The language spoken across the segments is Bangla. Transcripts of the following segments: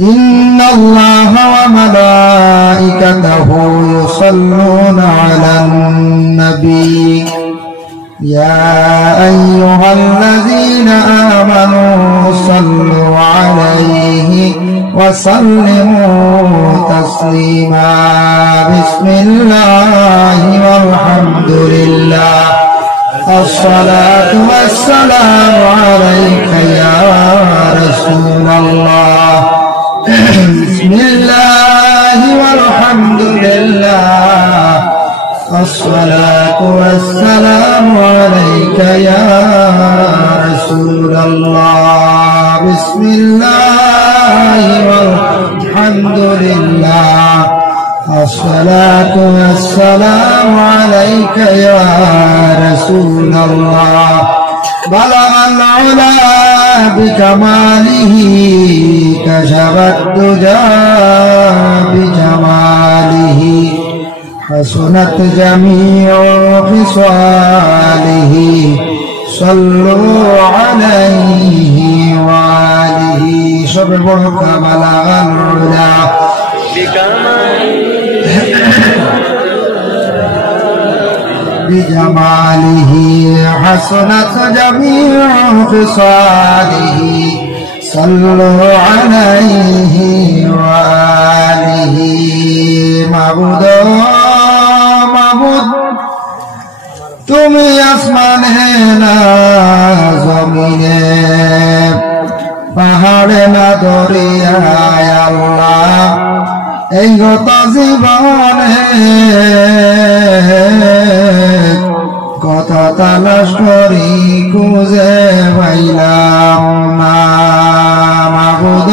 إن الله وملائكته يصلون على النبي يا أيها الذين آمنوا صلوا عليه وسلموا تسليما بسم الله والحمد لله الصلاة والسلام عليك يا رسول الله بسم الله والحمد لله الصلاة والسلام عليك يا رسول الله بسم الله والحمد لله الصلاة والسلام عليك يا رسول الله بلغ العلا بكماله كشف الدجى بجماله حسنت جميع خصاله صلوا عليه وآله شبهك بلغ العلا بجماله حسنت جميع خصاله صلوا عليه وآله معبود তুমি আসমানে না জমিনে পাহাড়ে না দরিয়ায় আল্লাহ এই গত জীবনে কথা তালাশ করি খুঁজে পাইলাম না মাবুদ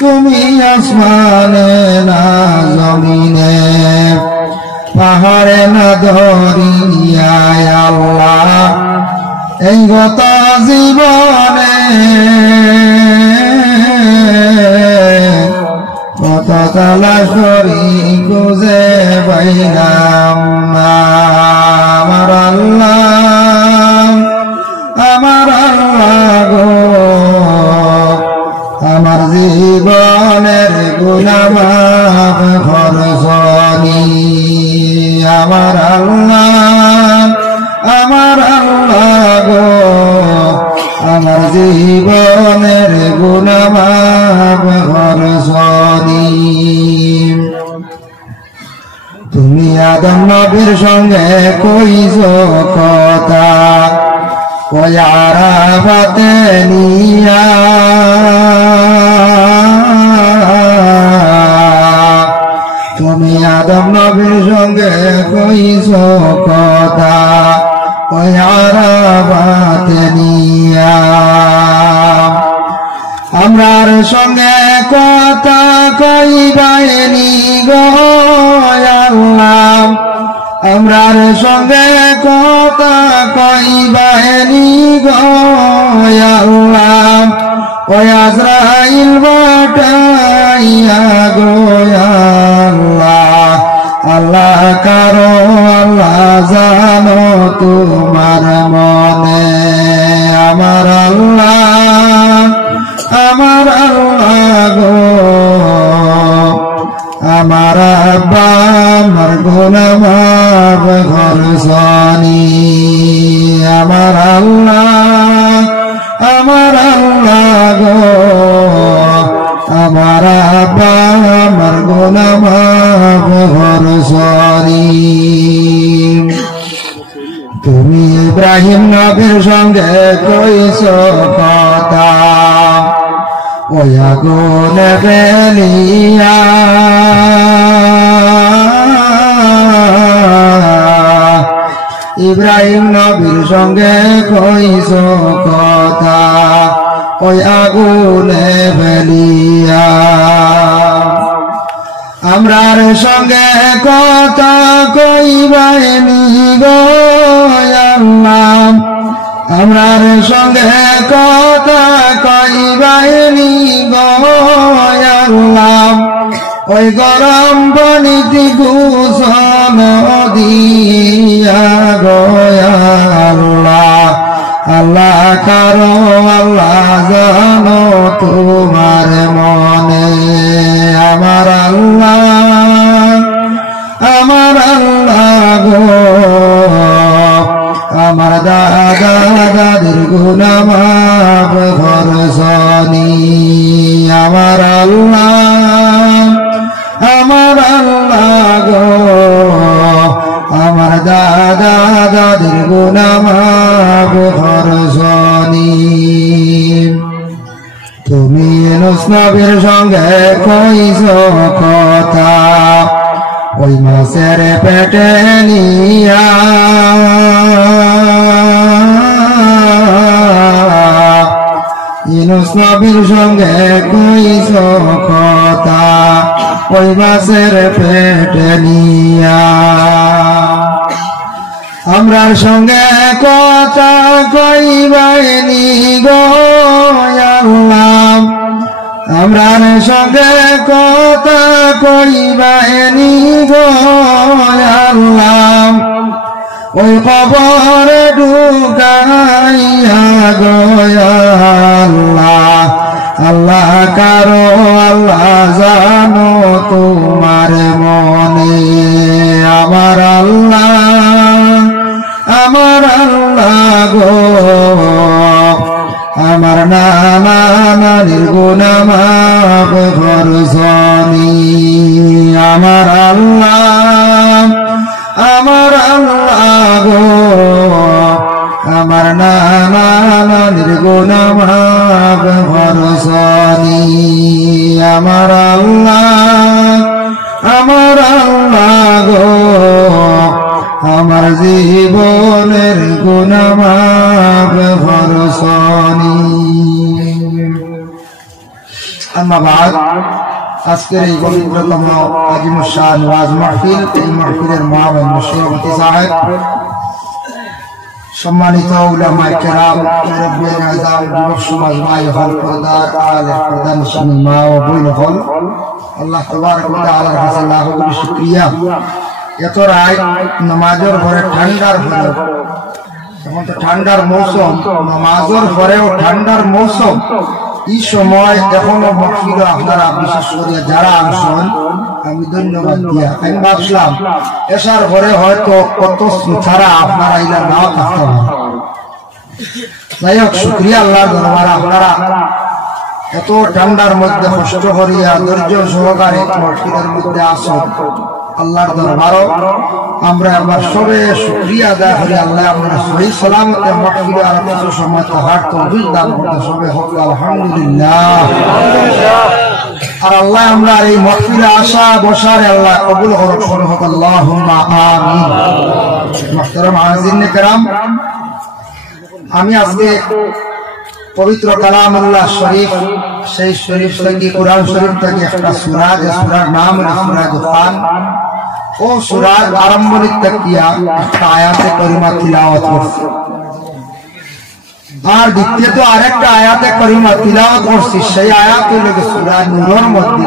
তুমি আসমানে না জমিনে পাহাড়ে না দরিয়ায় আল্লাহ এই গত জীবনে কত তালাশ করি খুঁজে পাইলাম না আমার আল্লাহ গো আমার জীবনের গুনাহ মাফ করনি আমার আল্লাহ গো আমার জীবনের গুনাহ মাফ করনি তুমি আদম নবীর সঙ্গে কইছো কথা ওই আরাফাতে নিয়া তুমি আদম নবীর সঙ্গে কইছো কথা ওই আরাফাতে নিয়া আমরার সঙ্গে কথা কইবাইনি গো আল্লাহ আমরার সঙ্গে কথা কইবাইনি গো আল্লাহ ওই আজরাইল বাটাইয়া গো আল্লাহ আল্লাহ কারো আল্লাহ জানো তোমার মনে আমার আল্লাহ গো আমার আব্বা আমার গুনাহ মাফ করছনি আমার আল্লাহ গো আমার আব্বা আমার গুনাহ মাফ করছনি তুমি ইব্রাহিম নবীর সঙ্গে কইছো কথা ওই আগুনে ফেলিয়া ইব্রাহিম নবীর সঙ্গে কইছো কথা ওই আগুনে ফেলিয়া আমরার সঙ্গে কথা কইবাইনি গো আল্লাহ আমরার সঙ্গে কথা কইবাইনি গো আল্লাহ ওই গরম পানিতে গোসল দিয়া গো আল্লাহ আল্লাহ কারো আল্লাহ জানো তোমার মনে আমার আল্লাহ গো আমার দাদা দাদির গুনাহ মাফ করছনি আমার আল্লাহ গো আমার দাদা দাদির গুনাহ মাফ করছনি তুমি ইউনূস নবীর সঙ্গে কইছো কথা ওই মাছের পেটে নিয়া ইউনূস নবীর সঙ্গে কইছো কথা ওই মাছের পেটে নিয়া আমরার সঙ্গে কথা কইবাইনি গো আল্লাহ আমরার সঙ্গে কথা কইবাইনি গো আল্লাহ ওই কবরে ঢুকাইয়া গো আল্লাহ আল্লাহ কারো আল্লাহ জানো তোমার মনে আমার আল্লাহ গো আমার নানা নানির গুনাহ মাফ করছনি আমার আল্লাহ গো আমার নানা নানির গুনাহ মাফ করছনি আমার আল্লাহ গো আমার জীবনের গুনাহ মাফ করছনি আম্মা বাদ আজকের এই পবিত্রতম আজিমুশ শান ওয়াজ মাহফিল এই মাহফিলের মুআওয়ান মুশরিফি সাহেব সম্মানিত উলামায়ে কেরাম মুরব্বিয়ান আযম যুবক সমাজ ভাই হল পর্দার আলে প্রধান স্বামী মা ও বোন হল আল্লাহ তাবারক ওয়া তাআলার কাছে লাখো কোটি শুকরিয়া এত রাত নামাজের পরে ঠান্ডার পরে এখন তো ঠান্ডার মৌসুম নামাজের পরেও ঠান্ডার মৌসুম এই সময় এখনো মাহফিলে আপনারা বিশেষ করে যারা আসেন আমি ধন্যবাদ দিয়া আমি ভাবছিলাম এসার পরে হয়তো কত ছাড়া আপনারা ইলা নাও থাকতে পারেন যাই হোক শুকরিয়া আল্লাহর দরবারে আপনারা এত ঠান্ডার মধ্যে কষ্ট করিয়া ধৈর্য সহকারে মাহফিলের মধ্যে আসেন আল্লাহর দরবারে আমরা আমার সবে শুকরিয়া আদায় করি আল্লাহ আমরা সহি সালামতে মাহফিলে আর কিছু সময় থাকার তৌফিক দান করতে সবে হোক আলহামদুলিল্লাহ আর আল্লাহ আমরা এই মাহফিলে আসা বসার আল্লাহ কবুল করুক সবে হোক আল্লাহুম্মা আমিন মুহতারাম হাজিরিনে কেরাম আমি আজকে পবিত্র কালামুল্লাহ শরীফ সেই শরীফ থেকে কুরআন শরীফ থেকে একটা সূরা যে সূরার নাম হলো সূরা দুখান ও সূরার আরম্ভণী তাকিয়া একটা আয়াতে কারিমা তিলাওয়াত করছি আর দ্বিতীয়ত আরেকটা আয়াতে কারিমা তিলাওয়াত করছি সেই আয়াত হলো সূরা নূরের মধ্যে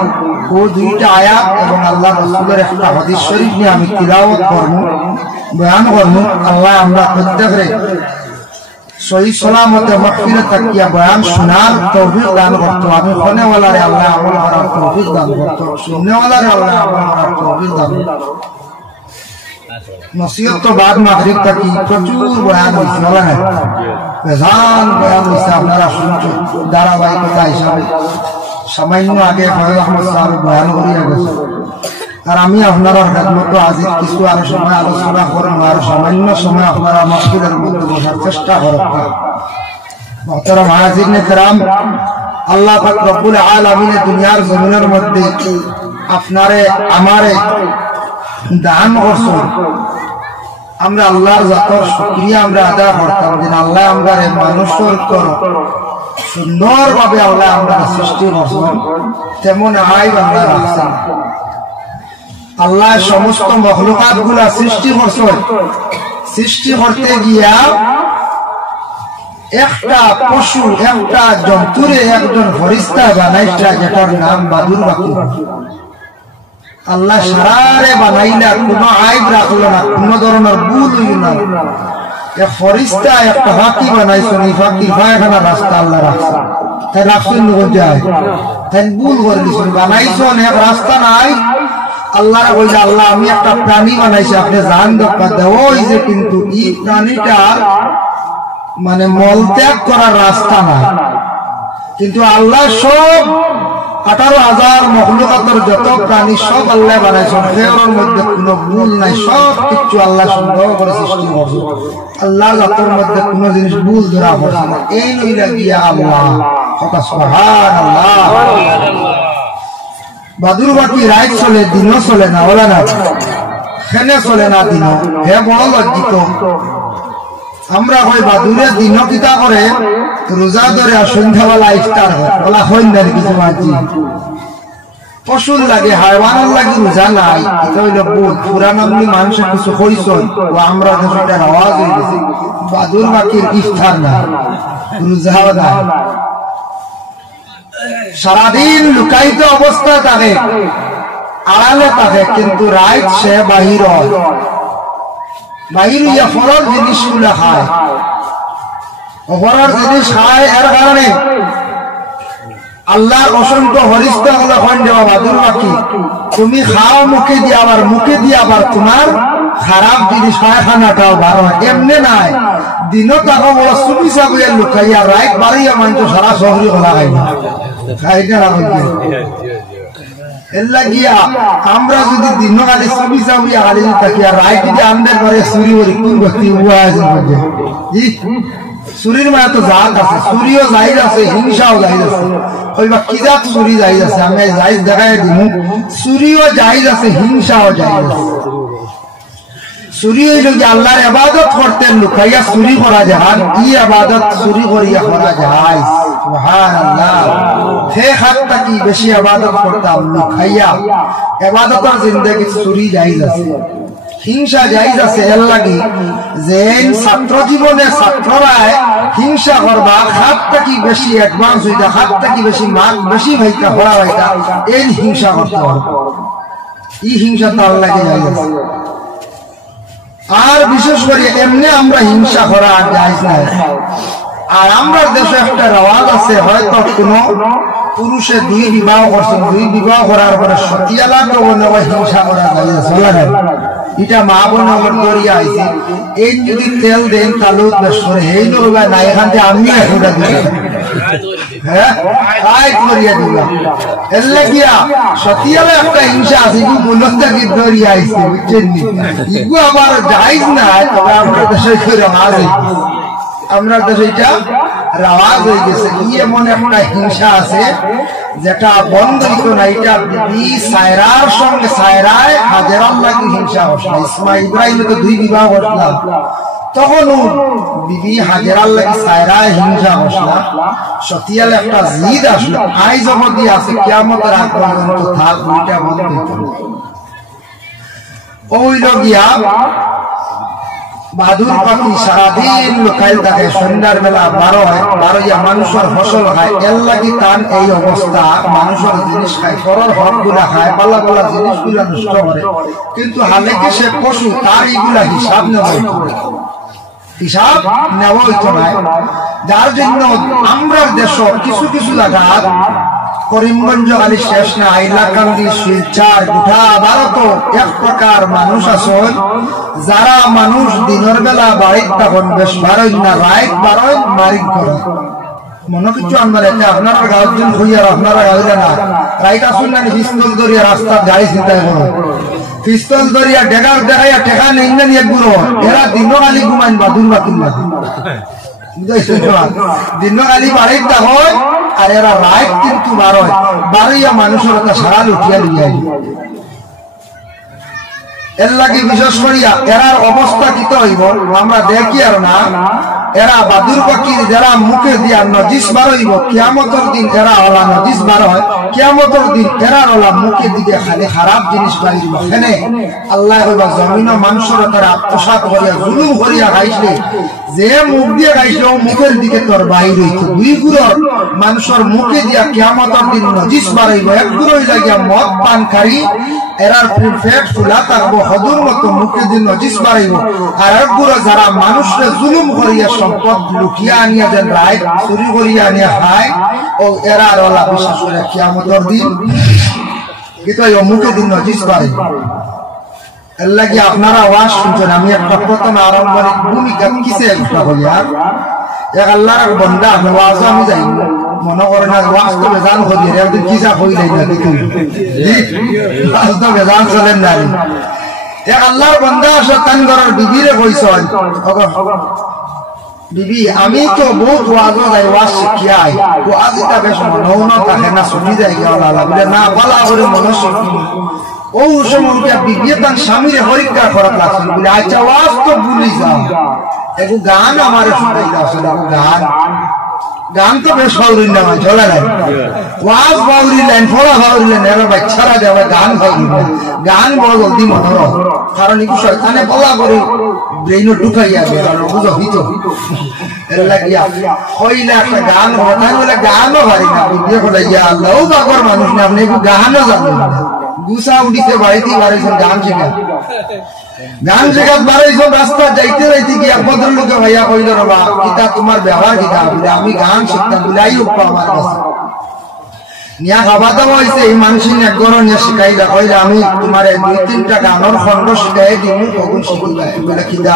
ও দুইটা আয়াত এবং আল্লাহর রাসূলের একটা হাদিস শরীফ নিয়ে আমি তিলাওয়াত করব বয়ান করব আল্লাহ আমরা প্রত্যেকরে সহি সালামতে মাহফিলে তাকিয়া বয়ান শোনার তৌফিক দান করতো আমি শুনেওয়ালারে আল্লাহ আমল করার তৌফিক দান করতো শুনেওয়ালারে আল্লাহ আমল করার তৌফিক দান করতো নসিহত তো বাদ মাগরিব তাকি প্রচুর বয়ান হয়েছে বলা না বেজান বয়ান হয়েছে আপনারা শুনছেন ধারাবাহিকতা হিসাবে সামান্য আগে ফয়জ আহমদ সাহেব বয়ান করিয়া গেছে আর আমি আপনারা খেদমত আজি কিছু আরো সময় আলোচনা করব আর সামান্য সময় আপনারা মাহফিলের মধ্যে বসার চেষ্টা করব মুহতারাম হাজিরিনে কেরাম আল্লাহ পাক রব্বুল আলামিন দুনিয়ার জমিনের মধ্যে আপনারে আমারে দান করছেন আমরা আল্লাহর জাতর শুকরিয়া আমরা আদায় করতাম যে আল্লাহ আমরারে মানুষের তর সুন্দরভাবে আল্লাহ আমরা সৃষ্টি করছেন তেমন আইব আল্লাহ রাখছেন আল্লাহ সমস্ত মখলুকাত গুলা সৃষ্টি করছেন সৃষ্টি করতে গিয়া একটা পশু একটা জন্তুরে একজন ফরিস্তা বানাইটা যেটার নাম বাদুর বাকি আল্লাহ সারারে বানাইলা কোনো আইব রাখলো না কোনো ধরনের ভুল হইল না এক ফরিস্তা একটা ফাঁকি বানাইছেন এই ফাঁকি পায়খানা রাস্তা আল্লাহ রাখছে তাই রাখছেন যায় তাই ভুল করে দিচ্ছেন বানাইছো অনেক রাস্তা নাই আল্লাহ বলছে আল্লাহ আমি একটা প্রাণী বানাইছি আপনি জান দরকার দেব ওই যে কিন্তু এই প্রাণীটা মানে মলত্যাগ করার রাস্তা নাই কিন্তু আল্লাহ সব 18,000 মখলুকাতের যত প্রাণী সব আল্লাহ বানাইছেন সেগুলোর মধ্যে কোনো ভুল নাই সব কিছু আল্লাহ সুন্দর করে সৃষ্টি করছে আল্লাহ জাতের মধ্যে কোনো জিনিস ভুল ধরা পড়ছে না এই নইলে গিয়া আল্লাহ সুবহানাল্লাহ বাদুর বাকি রাত চলে দিনও চলে না বলে না খেনে চলে না দিনও হে বড় লজ্জিত আমরা হয় বাদুরে দিনও কিতা করে রোজা ধরে সন্ধ্যাবেলা ইফতার হয় বলা হয় না কিছু মাঝি পশুর লাগে হাইওয়ানের লাগে রোজা নাই এটা হইল বোধ পুরান আমলি মানুষের কিছু হইছই ও আমরা দেশটার আওয়াজ হয়ে গেছে বাদুর বাকির ইফতার না রোজাও নাই সারাদিন লুকায়িত অবস্থা থাকে আড়ালে থাকে কিন্তু রাত সে বাহির হয় বাহির ইয়া ফলর জিনিসগুলো খায় অপরার জিনিস খায় এর কারণে আল্লাহর অসংখ্য হরিষ্ঠ হলো দেওয়া বাদুর পাখি তুমি খাও মুখে দিয়ে আবার তোমার খারাপ জিনিস পায়খানাটাও ভালো হয় এমনি নাই দিনও তাকে বড় চুপি চাপিয়ে লুকাইয়া রাইট বাড়িয়া মানুষ সারা শহরি খোলা খাই না খাইটা এল্লা গিয়া আমরা যদি দিন খালি চুপি চাপিয়া খালি থাকি আর রাইট যদি আন্দার করে চুরি করি কোন ব্যক্তি চুরির মায়া তো জাত আছে চুরিও জাহিজ আছে হিংসাও জাহিজ আছে ওইবা কিজাত চুরি জাহিজ আছে আমি জাহিজ দেখাই দিমু চুরিও জাহিজ আছে হিংসাও জাহিজ আছে চুরি হইল যে আল্লাহর ইবাদত করতেন লুকাইয়া চুরি করা যায় ই ইবাদত চুরি করিয়া করা যায় সুবহানাল্লাহ হে হাতটা কি বেশি ইবাদত করতাম লুকাইয়া ইবাদতের জিন্দেগি চুরি জাহিজ আছে হিংসা জায়েজ আছে এর লাগি যে ছাত্র জীবনে ছাত্ররায় হিংসা করবা হাতটা কি বেশি অ্যাডভান্স হইতা হাতটা কি বেশি মান বেশি ভাইতা হওয়া হইতা এই হিংসা করতে হবে এই হিংসা তার লাগে জায়েজ আছে আর বিশেষ করে এমনি আমরা হিংসা করা জায়েজ নাই আর আমরা দেশে একটা রেওয়াজ আছে হয়তো কোনো পুরুষে 2 বিবাহ করছে 2 বিবাহ করার পরে সতিয়ালা তো মনে হয় হিংসা করা যায় চলে না এটা মা বোন আমার দরিয়া আইছে এই যদি তেল দেন তালুত বেশরে এই নরগা না এখান থেকে আমি একটা দিই হ্যাঁ আই দরিয়া দিবা এল্লা গিয়া সতিয়ালা একটা হিংসা আছে কি বলতে কি দরিয়া আইছে বুঝছেন নি ইগু আবার জায়েজ না তবে আমরা দেশে করে মাঝে আমরা দেশে এটা রাওয়াজ হয়ে গেছে কি এমন একটা হিংসা আছে যেটা বন্ধ হইতো না এটা বিবি সায়রার সঙ্গে সায়রায় হাজেরার লাগি হিংসা হসলা ইব্রাহিম তো 2 বিবাহ হসলা তখন বিবি হাজেরার লাগি সায়রায় হিংসা হসলা সতিয়ালে একটা জিদ আসলো আই জগতি আছে কিয়ামতের আগ পর্যন্ত থাক ওইটা বন্ধ হইতো ওই লগিয়া বাদুর পাখি সারাদিন লোকাইল থাকে সন্ধ্যার বেলা 12 মানুষের ফসল খায় এর লাগি তার এই অবস্থা মানুষের জিনিস খায় পরের হক গুলা খায় পাল্লা পাল্লা জিনিসগুলা নষ্ট করে কিন্তু হালেকে সে পশু তার এইগুলা হিসাব নেওয়া হইতো না যার জন্য আমরা দেশ কিছু কিছু জায়গা করিমগঞ্জ খালি শেষ না আইলাকান্দি শিলচর গোটা ভারত এক প্রকার মানুষ আসল যারা মানুষ দিনের বেলা বাড়িতে তখন বেশ বারোই না রাত বারোই মারিক করে মনে কিছু আমরা এতে আপনারা গাঁর দিন হইয়ার আপনারা গাইলে না রাইট আসুন না পিস্তল ধরিয়া রাস্তার গাড়ি চিন্তায় করো পিস্তল ধরিয়া ডেগার দেখাইয়া টেকা নেই না নিয়ে গুলো এরা দিনও খালি ঘুমাইন বাদুর বাতিল না দিনকালি বাড়িতে হয় আর এরা রাত কিন্তু বারোয়া মানুষের সারা লুটিয়া দিয়ে এর লাগে বিশেষ করিয়া এরার অবস্থা কিত হইব আমরা দেখি আর না এরা বাদুর পাখির যারা মুখে দিয়া নজিস বার হইব কিয়ামতের দিন এরা ওলা নজিস বার হয় কিয়ামতের দিন এরা ওলা মুখে দিকে খালি খারাপ জিনিস বাড়িব এখানে আল্লাহ হইবা জমিন মানুষের তারা আত্মসাৎ করিয়া জুলুম করিয়া খাইছে যে মুখ দিয়ে গাইছিল মুখের দিকে তোর বাইর হইতো দুই গুড়র মানুষের মুখে দিয়া কিয়ামতের দিন নজিস বাড়াইব এক গুড় হইলা গিয়া মদ পানকারী এরার পেট ফুলা থাকবো হদুর মতো মুখে দিয়ে নজিস বাড়াইব আর এক গুড় যারা মানুষকে জুলুম করিয়া সম্পদ লুকিয়া আনিয়া যেন রায় চুরি করিয়া আনিয়া খায় ও এরার ওলা বিশেষ করে কিয়ামতের দিন কিন্তু মুখে দিন নজিস বাড়াইব এর লাগি আপনারা আওয়াজ শুনছেন আমি একটা প্রথম আরম্ভরিক ভূমিকা কিসে একটা বলি আর এক আল্লাহর বান্দা আওয়াজ আমি যাই মনে করে না ওয়াজ তো বেজান হই রে একদিন কিসা হই নাই না কিন্তু ওয়াজ তো বেজান চলেন না এক আল্লাহর বান্দা শয়তান করার বিবিরে কইছন বিবি আমি তো বহুত ওয়াজ যাই ওয়াজ শিখিয়াই ওয়াজ এটা বেশ মনও থাকে না শুনি যাই আল্লাহ বলে না বলা করে মনে শিখি ও সময় বিবিয়ে তার স্বামীরে পরীক্ষা করা লাগছে বলে আচ্ছা ওয়াজ তো ভুলি যাও একটু গান আমার শুনাইতে আসলে গান গান তো বেশ ফাউরিন না চলে নাই ওয়াজ ফাউরিলেন ফোড়া ফাউরিলেন এবার বাচ্চারা যাবে গান ফাউরিলেন গান বড় জলদি মনে রহ কারণ এই শয়তানে বলা করে ব্রেইনও ঢুকাই যাবে কারণ বুঝো হিতো এর লাগিয়া হইলে একটা গান হঠাৎ বলে গানও পারি না বিয়ে করে গিয়া আল্লাহ ও বাগর মানুষ না আপনি একটু গানও জানেন না গুসা উঠিতে বাড়িতে বাড়াইছেন গান শেখা গান শেখাত বাড়াইছেন রাস্তা যাইতে যাইতে গিয়া ভদ্রলোকে ভাইয়া কইল রবা কিতা তোমার ব্যবহার কিতা বলে আমি গান শিখতাম বলে আই উঠবো আমার কাছে নিয়া খাওয়া দাওয়া হয়েছে এই মানুষের এক গরম নিয়ে শিখাইলা কইলে আমি তোমার 2-3টা গানের খন্ড শিখাই দিন তখন শিখিবা বলে কিতা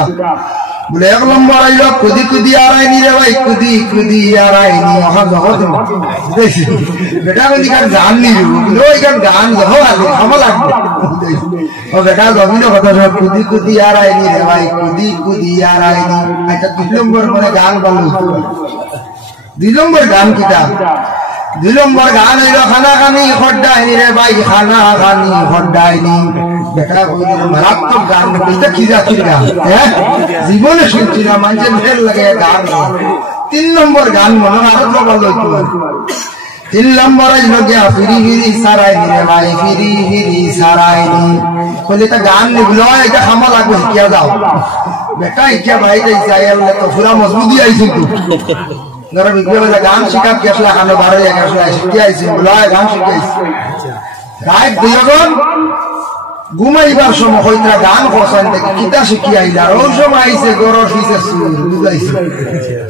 বলে 1 নম্বর আইল কুদি কুদি আড়াইনি রে ভাই কুদি কুদি আড়াইনি অহা জগৎ বেটা বলি গান নি ওই গান জহ আছে আমার লাগবে ও বেটা জমিনে কথা কুদি কুদি আড়াইনি রে ভাই কুদি কুদি আড়াইনি এটা 2 নম্বর মানে গান বলো 2 নম্বর গান কিটা 2 নম্বর গান হইল খানা খানি খড্ডাইনি রে ভাই খানা খানি খড্ডাইনি বেটা কইল মারাত্মক গান এটা কি জাতির গান হ্যাঁ জীবনে শুনছি না মানুষের ফেল লাগে গান 3 নম্বর গান মনে আরো ভালো হইতো 3 নম্বর হইল গিয়া ফিরি ফিরি সারাইনি রে ভাই ফিরি ফিরি সারাইনি কইলে তা গান নিবলো এটা খামা লাগবে কিয়া যাও বেটা ইচ্ছা ভাই যাইছে আইলে তো পুরা মজবুতি আইছিস তো ধরো বিকেলে গান শিখাত গেছলা খানো 12 গেছলা শিখতে আইছি বলা গান শিখাইছি রাত দুইজন ঘুমাইবার সময় হইতরা গান করছেন দেখি কিতা শিখি আইলা ওই সময় আইছে গরর হইছে সুর বুঝাইছে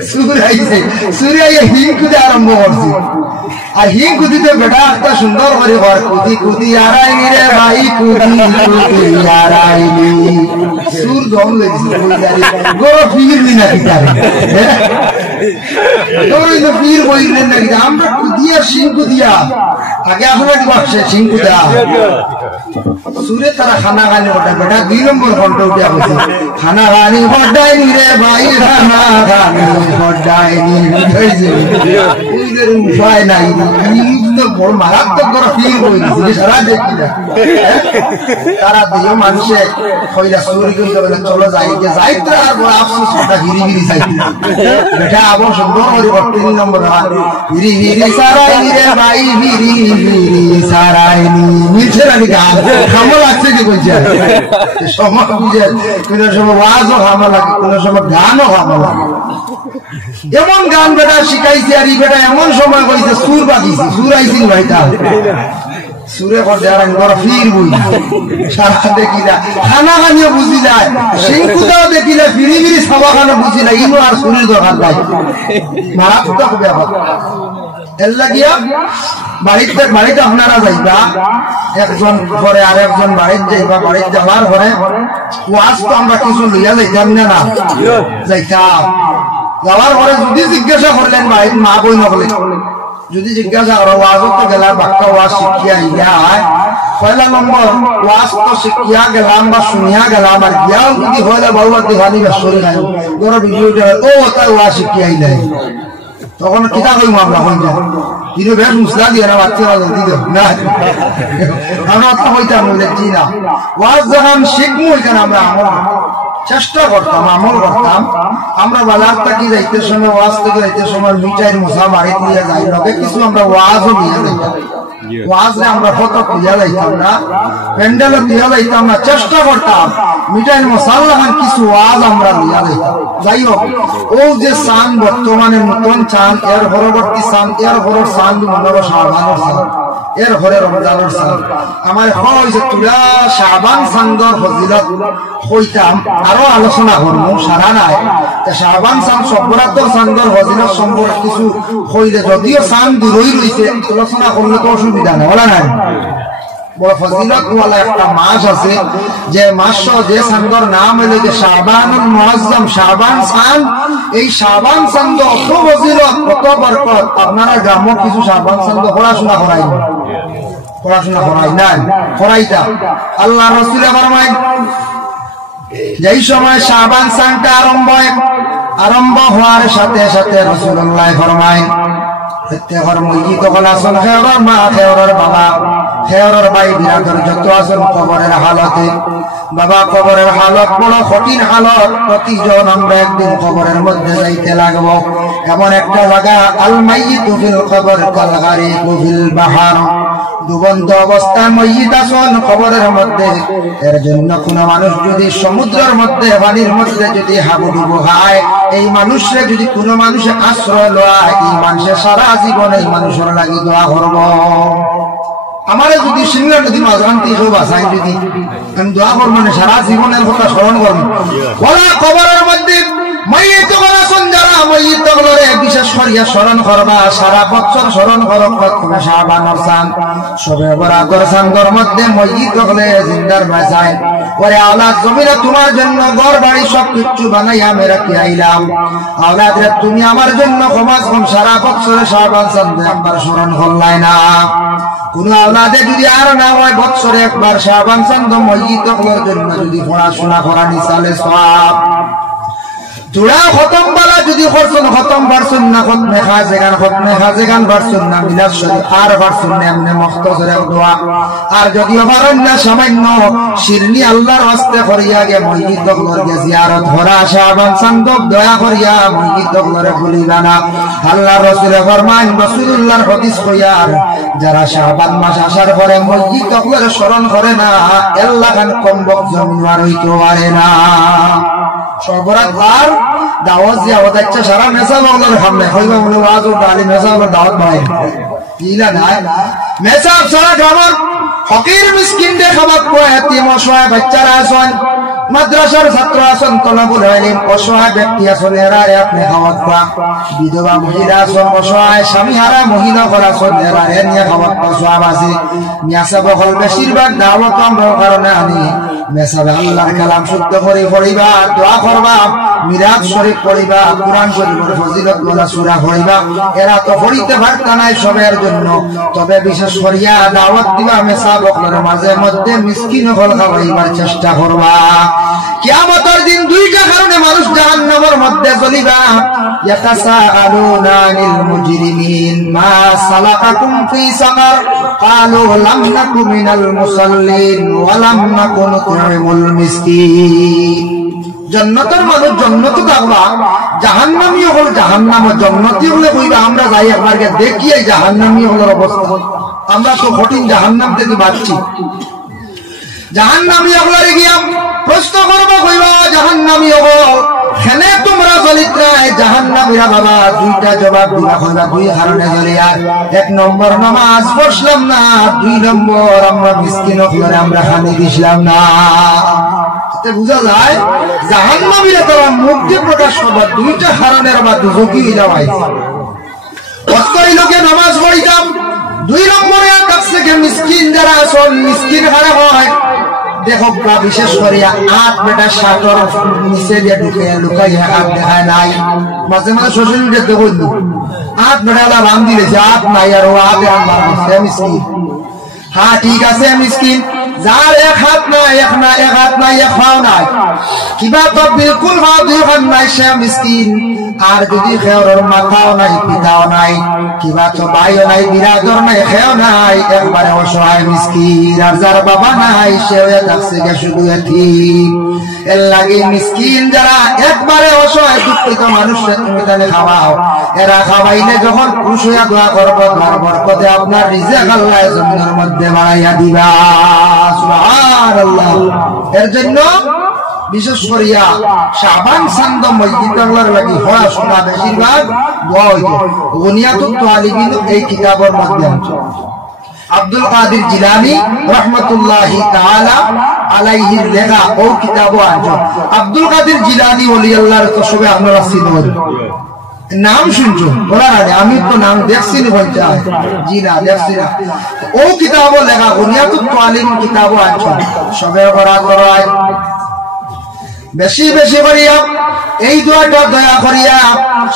সুর আইছে সুর আইয়া হিংকুতে আরম্ভ করছে আর হিংকুতিতে বেটা একটা সুন্দর করে ঘর কুদি কুদি আড়াইনি রে ভাই কুদি কুদি আড়াইনি সুর দম লেগেছে গরর ফির দিনা কিতারে গরর ফির কইলেন না আমরা কুদিয়া সিংকুদিয়া আগে আপনারা কি বলছে সিংকুদা সুরে তারা খানা খানি ওটা বেটা 2 নম্বর ঘন্টা উঠে আসছে খানা খানি হড্ডাইনি রে ভাই খানা খানি হড্ডাইনি বুঝাইছে ওইদের উপায় নাই তো বড় মারাত্মক করে ফিল হইছে সারা দেখি না তারা দিও মানুষে কইরা সুরি কিন্তু বলে চলো যাই যে যাইত্রা আর বড় আফসোস কথা গিরি গিরি যাইতে বেটা আবার সুন্দর করে 3 নম্বর গিরি গিরি সারাইনি রে ভাই গিরি গিরি সারাইনি মিছে রানি গান খামো লাগছে কি কইছে সময় বুঝে কোন সময় ওয়াজও খামো লাগে কোন সময় গানও খামো লাগে এমন গান বেটা শিখাইছে আর এই বেটা এমন সময় কইছে সুর বাজিছে সুর আইছিল ভাইটা সুরে করে আর বড় ফির বই সারা দেখি না খানা খানিও বুঝি যায় সিংকুদাও দেখি না ফিরি ফিরি সবা খানা বুঝি না ইনো আর সুরের দরকার নাই মারাত্মক ব্যাপার এর লাগিয়া বাড়িতে আপনারা যাইবা একজন পরে আর একজন বাড়িতে যাইবা বাড়িতে যাওয়ার পরে ওয়াজ তো আমরা কিছু লইয়া যাইতাম না যাইতাম যাওয়ার পরে যদি জিজ্ঞাসা করলেন বাড়ির মা বই নকলে যদি জিজ্ঞাসা করো ওয়াজও তো গেলাম বাক্কা ওয়াজ শিখিয়া ইয়া পয়লা নম্বর ওয়াজ তো শিখিয়া গেলাম বা শুনিয়া গেলাম আর গিয়াও যদি হইলে বাবুর দিহানি বা শরীর নাই ধরো ভিডিওটা ও তাই ওয়াজ শিখিয়া ইলাই তখন কিতা কইম আমরা হই না কিন্তু বেশ মুসলা দিয়ে না বাচ্চা জলদি দেব না আমরা তো হইতাম বলেছি না ওয়াজ যখন শিখবো ওইখানে আমরা চেষ্টা করতাম আমল করতাম আমরা বাজার থেকে যাইতে সময় ওয়াজ থেকে যাইতে সময় মিঠাইয়ের মশা বাড়িতে নিয়ে যাই লগে কিছু আমরা ওয়াজও নিয়ে যাইতাম ওয়াজে আমরা কত দিয়া যাইতাম না, প্যান্ডেলে দিয়া যাইতাম না, চেষ্টা করতাম মিটাইল মশাল্লাহান কিছু ওয়াজ আমরা দিয়া যাইতাম। যাই হোক, ও যে চান বর্তমানে নতুন চান, এর পরবর্তী চান, এর পরের চান মনের শাবানের চান, এর ঘরে রমজানের চান। আমার হয়েছে তুলা শাবান চান্দর ফজিলত কইতাম, আরো আলোচনা করবো, সারা নাই। শাবান চান সব্বরাত্তর চান্দর ফজিলত সম্পর্কে কিছু কইলে, যদিও চান দূরই রয়েছে, আলোচনা করলে তো অসুবিধা নেই, বলা নাই। বড় ফজিলত ওয়ালা একটা মাস আছে, যে মাস যে চান্দর নাম হইল যে শাবানুল মুআজ্জাম, শাবান চান। এই শাবান চান্দ অত ফজিলত, অত বরকত। আপনারা গ্রাম্য কিছু শাবান চান্দ পড়াশোনা করাই, পড়াশোনা করাই নাই, করাইতা। আল্লাহ রাসূল ফরমায়, যেই সময় শাবান চানটা আরম্ভ হওয়ার সাথে সাথে রাসূলুল্লাহ ফরমায়, প্রত্যেকের মসজিদ হল আসল খেয়রের মা, খেয়রের বাবা, খেয়রের ভাই বিরাদর যত আসল কবরের হালতে। বাবা, কবরের হালত বড় কঠিন হালত। প্রতিজন আমরা একদিন কবরের মধ্যে যাইতে লাগবো। এমন একটা জায়গা, আল মাইয়িতু ফিল কবর কাল গারিকু ফিল বাহর। ডুবন্ত অবস্থায় মসজিদ আসন কবরের মধ্যে। এর জন্য কোন মানুষ যদি সমুদ্রের মধ্যে, পানির মধ্যে যদি হাবুডুবু হয়, এই মানুষে যদি কোন মানুষে আশ্রয় লয়, এই মানুষের সারা জীবন এই মানুষের লাগি দোয়া করব। আমারে যদি সিংলা নদী মাঝখানটি সব আসাই, যদি আমি দোয়া করবো না, সারা জীবনের কথা স্মরণ করবো। বলা কবরের মধ্যে মইয়িত গলাসন যারা মইয়িত গলরে বিশেষ করিয়া স্মরণ করবা, সারা বছর স্মরণ করব। শাবানের চান, সবে বরাতর চাঁদর মধ্যে মইয়িত গলে জিন্দার বাঁচায়। ওরে আওলাদ, জমিনে তোমার জন্য ঘর বাড়ি সব কিছু বানাইয়া আমি রাখি আইলাম। আওলাদ রে, তুমি আমার জন্য কমাস কম সারা বছরে শাবান চাঁদ একবার স্মরণ করলাই না। কোন আওলাদে যদি আর না হয়, বছরে একবার শাবান চাঁদ মইয়িত গলের জন্য যদি পড়াশোনা করা নিসালে সওয়াব। জোড়া খতম বালা যদি করছেন, খতম পারছেন না, খতমে খাজেগান পারছেন না, মিলাদ শরীফ আর পারছেন না, এমনি মুখতাসরের দোয়া। আর যদিও পারেন না, সামান্য শিরনি আল্লাহর হস্তে করিয়া গে মসজিদ গলরে জিয়ারত করা, শাবান চাঁদ দয়া করিয়া মসজিদ গলরে ভুলিবা না। আল্লাহ রাসূল ফরমান, রাসূলুল্লাহর হাদিস কইয়ার, যারা শাবান মাস আসার পরে মসজিদ গলরে স্মরণ করে না, আল্লাহ খান কম্বক জমিন আর হইতে পারে না। সর্বরাত আর দাওয়াত জিয়াওয়াত আচ্ছা সারা মেসা বলার সামনে হইবা বলে ওয়াজ ও তালিম মেসা বলার দাওয়াত ভাই ইলা নাই। মেসা সারা গ্রামের ফকির মিসকিনদের খাবার কোয়া, এতিম অসহায় বাচ্চারা আছেন, মাদ্রাসার ছাত্র আছেন, তলাবুল ইলম অসহায় ব্যক্তি আছেন, এরা আপনি খাওয়াত পা। বিধবা মহিলা আছেন, অসহায় স্বামী হারা মহিলা করা আছেন, এরা নিয়ে খাওয়াত পা সওয়াব আছে। মিয়াসা বহল বেশিরভাগ দাওয়াত আমরা কারণে আনি মেসাবে আল্লাহর কালাম শুদ্ধ করে পড়িবা, দোয়া করবা, মিলাদ শরীফ পড়িবা, কুরআন শরীফের ফজিলত বলা সূরা পড়িবা। এরা তো পড়িতে পারতা নাই সবের জন্য, তবে বিশেষ করিয়া দাওয়াত দিবা মেসাবকদের মাঝে মধ্যে মিসকিন হল খাওয়াইবার চেষ্টা করবা। কিয়ামতের দিন দুইটা কারণে মানুষ জাহান্নামের মধ্যে জ্বলিবা। ইয়াতাসাআলুনা আনিল মুজরিমিন মা সালাকাকুম ফি সাকার ক্বালু লাম নাকু মিনাল মুসাল্লিন ওয়া লাম নাকু নুত'ইমুল মিসকিন। জান্নাতের মানুষ জান্নাতে থাকবা, জাহান্নামী হল জাহান্নাম। জান্নাতি হলে কইবা আমরা যাই একবার দেখি এই জাহান্নামী হলের অবস্থা। আমরা তো কঠিন জাহান্নাম থেকে বাঁচছি। জাহান্নামী হলারে গিয়া প্রশ্ন করবো, কইবা জাহান্নামী হল খেলে তোমরা চলিত নাই। জাহান্নামীরা বাবা দুইটা জবাব দিবা, কইবা দুই কারণে জ্বলিয়া। এক নম্বর নামাজ পড়লাম না, দুই নম্বর আমরা মিসকিন হলে আমরা খানি দিছিলাম না। বুঝা যায় জাহান্নামীরা তারা মুক্তি প্রকাশ করবার দুইটা কারণের বা দুঃখী যাওয়াই। অতই লোকে নামাজ পড়িতাম, দুই নম্বরে কাছ থেকে মিসকিন যারা আসল মিসকিন হারা হয়। দেখো বিশেষ করিয়া আট বেটা শার্টর নিচে দিয়ে ঢুকে লুকাইয়া হাত দেখায় নাই। মাঝে মাঝে সোশ্যাল মিডিয়াতে বলল আট বেটা রাম দিয়েছে, আট নাই আর ও আটে আমার মিসকিন। হ্যাঁ ঠিক আছে মিসকিন, যার এক হাত নাই এক হাত নাই এক পাও নাই কিবা তো বিলকুল পাও দুই হাত নাই সে মিসকিন আর যদি খেওর মাথাও নাই পিতাও নাই কিবা তো ভাইও নাই বিরাদর নাই খেও নাই একবারে অসহায় মিসকিন আর যার বাবা নাই সেও থাকছে শুধু এতিম এর লাগে মিসকিন যারা একবারে অসহায় দুঃখিত মানুষের তুমি তাহলে খাওয়াও এরা খাওয়াইলে যখন খুশ হইয়া দোয়া করবো তার বরকতে আপনার রিজিক আল্লাহ জমিনের মধ্যে বাড়াইয়া দিবা সুবহানাল্লাহ। এর জন্য বিশেষ করিয়া শাবান চান্দ মসজিদগুলোর লাগি পড়াশোনা বেশিরভাগ দোয়া হইতো বুনিয়াতুত তালিবিন এই কিতাবের মধ্যে আছে। আব্দুল কাদের জিলানী রাহমাতুল্লাহি তাআলা আলাইহি লেখা ও কিতাবও আছে। আব্দুল কাদের জিলানী ওলি আল্লাহর তো সবে আপনারা চিনেন, নাম শুনছো বলা না আমি তো নাম দেখছি না বলতে জি না দেখছি না। ও কিতাবও লেখা বুনিয়াতুত তালিবিন কিতাবও আছে। সবে করা করায় বেশি বেশি করিয়া এই দোয়াটা দয়া করিয়া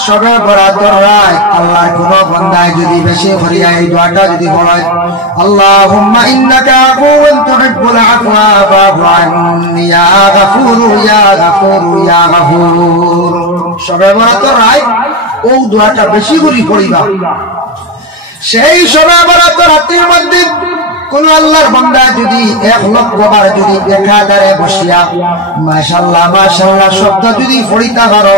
সবে বরাবর রায় আল্লাহর কোন বান্দায় যদি বেশি করিয়া এই দোয়াটা যদি বলে আল্লাহুম্মা ইন্নাকা আফুউন তুহিব্বুল আফওয়া ফা'ফু আন্নি ইয়া গাফুর ইয়া গাফুর ইয়া গাফুর। সবে বরাবর রায় ও দোয়াটা বেশি করে পড়িবা। সেই সবে বরাবর রাতের মধ্যে কোন আল্লাহর বান্দা যদি 1 লক্ষ বার যদি একাধারে বসিয়া মাশাআল্লাহ মাশাআল্লাহ শব্দ যদি পড়িতা পারো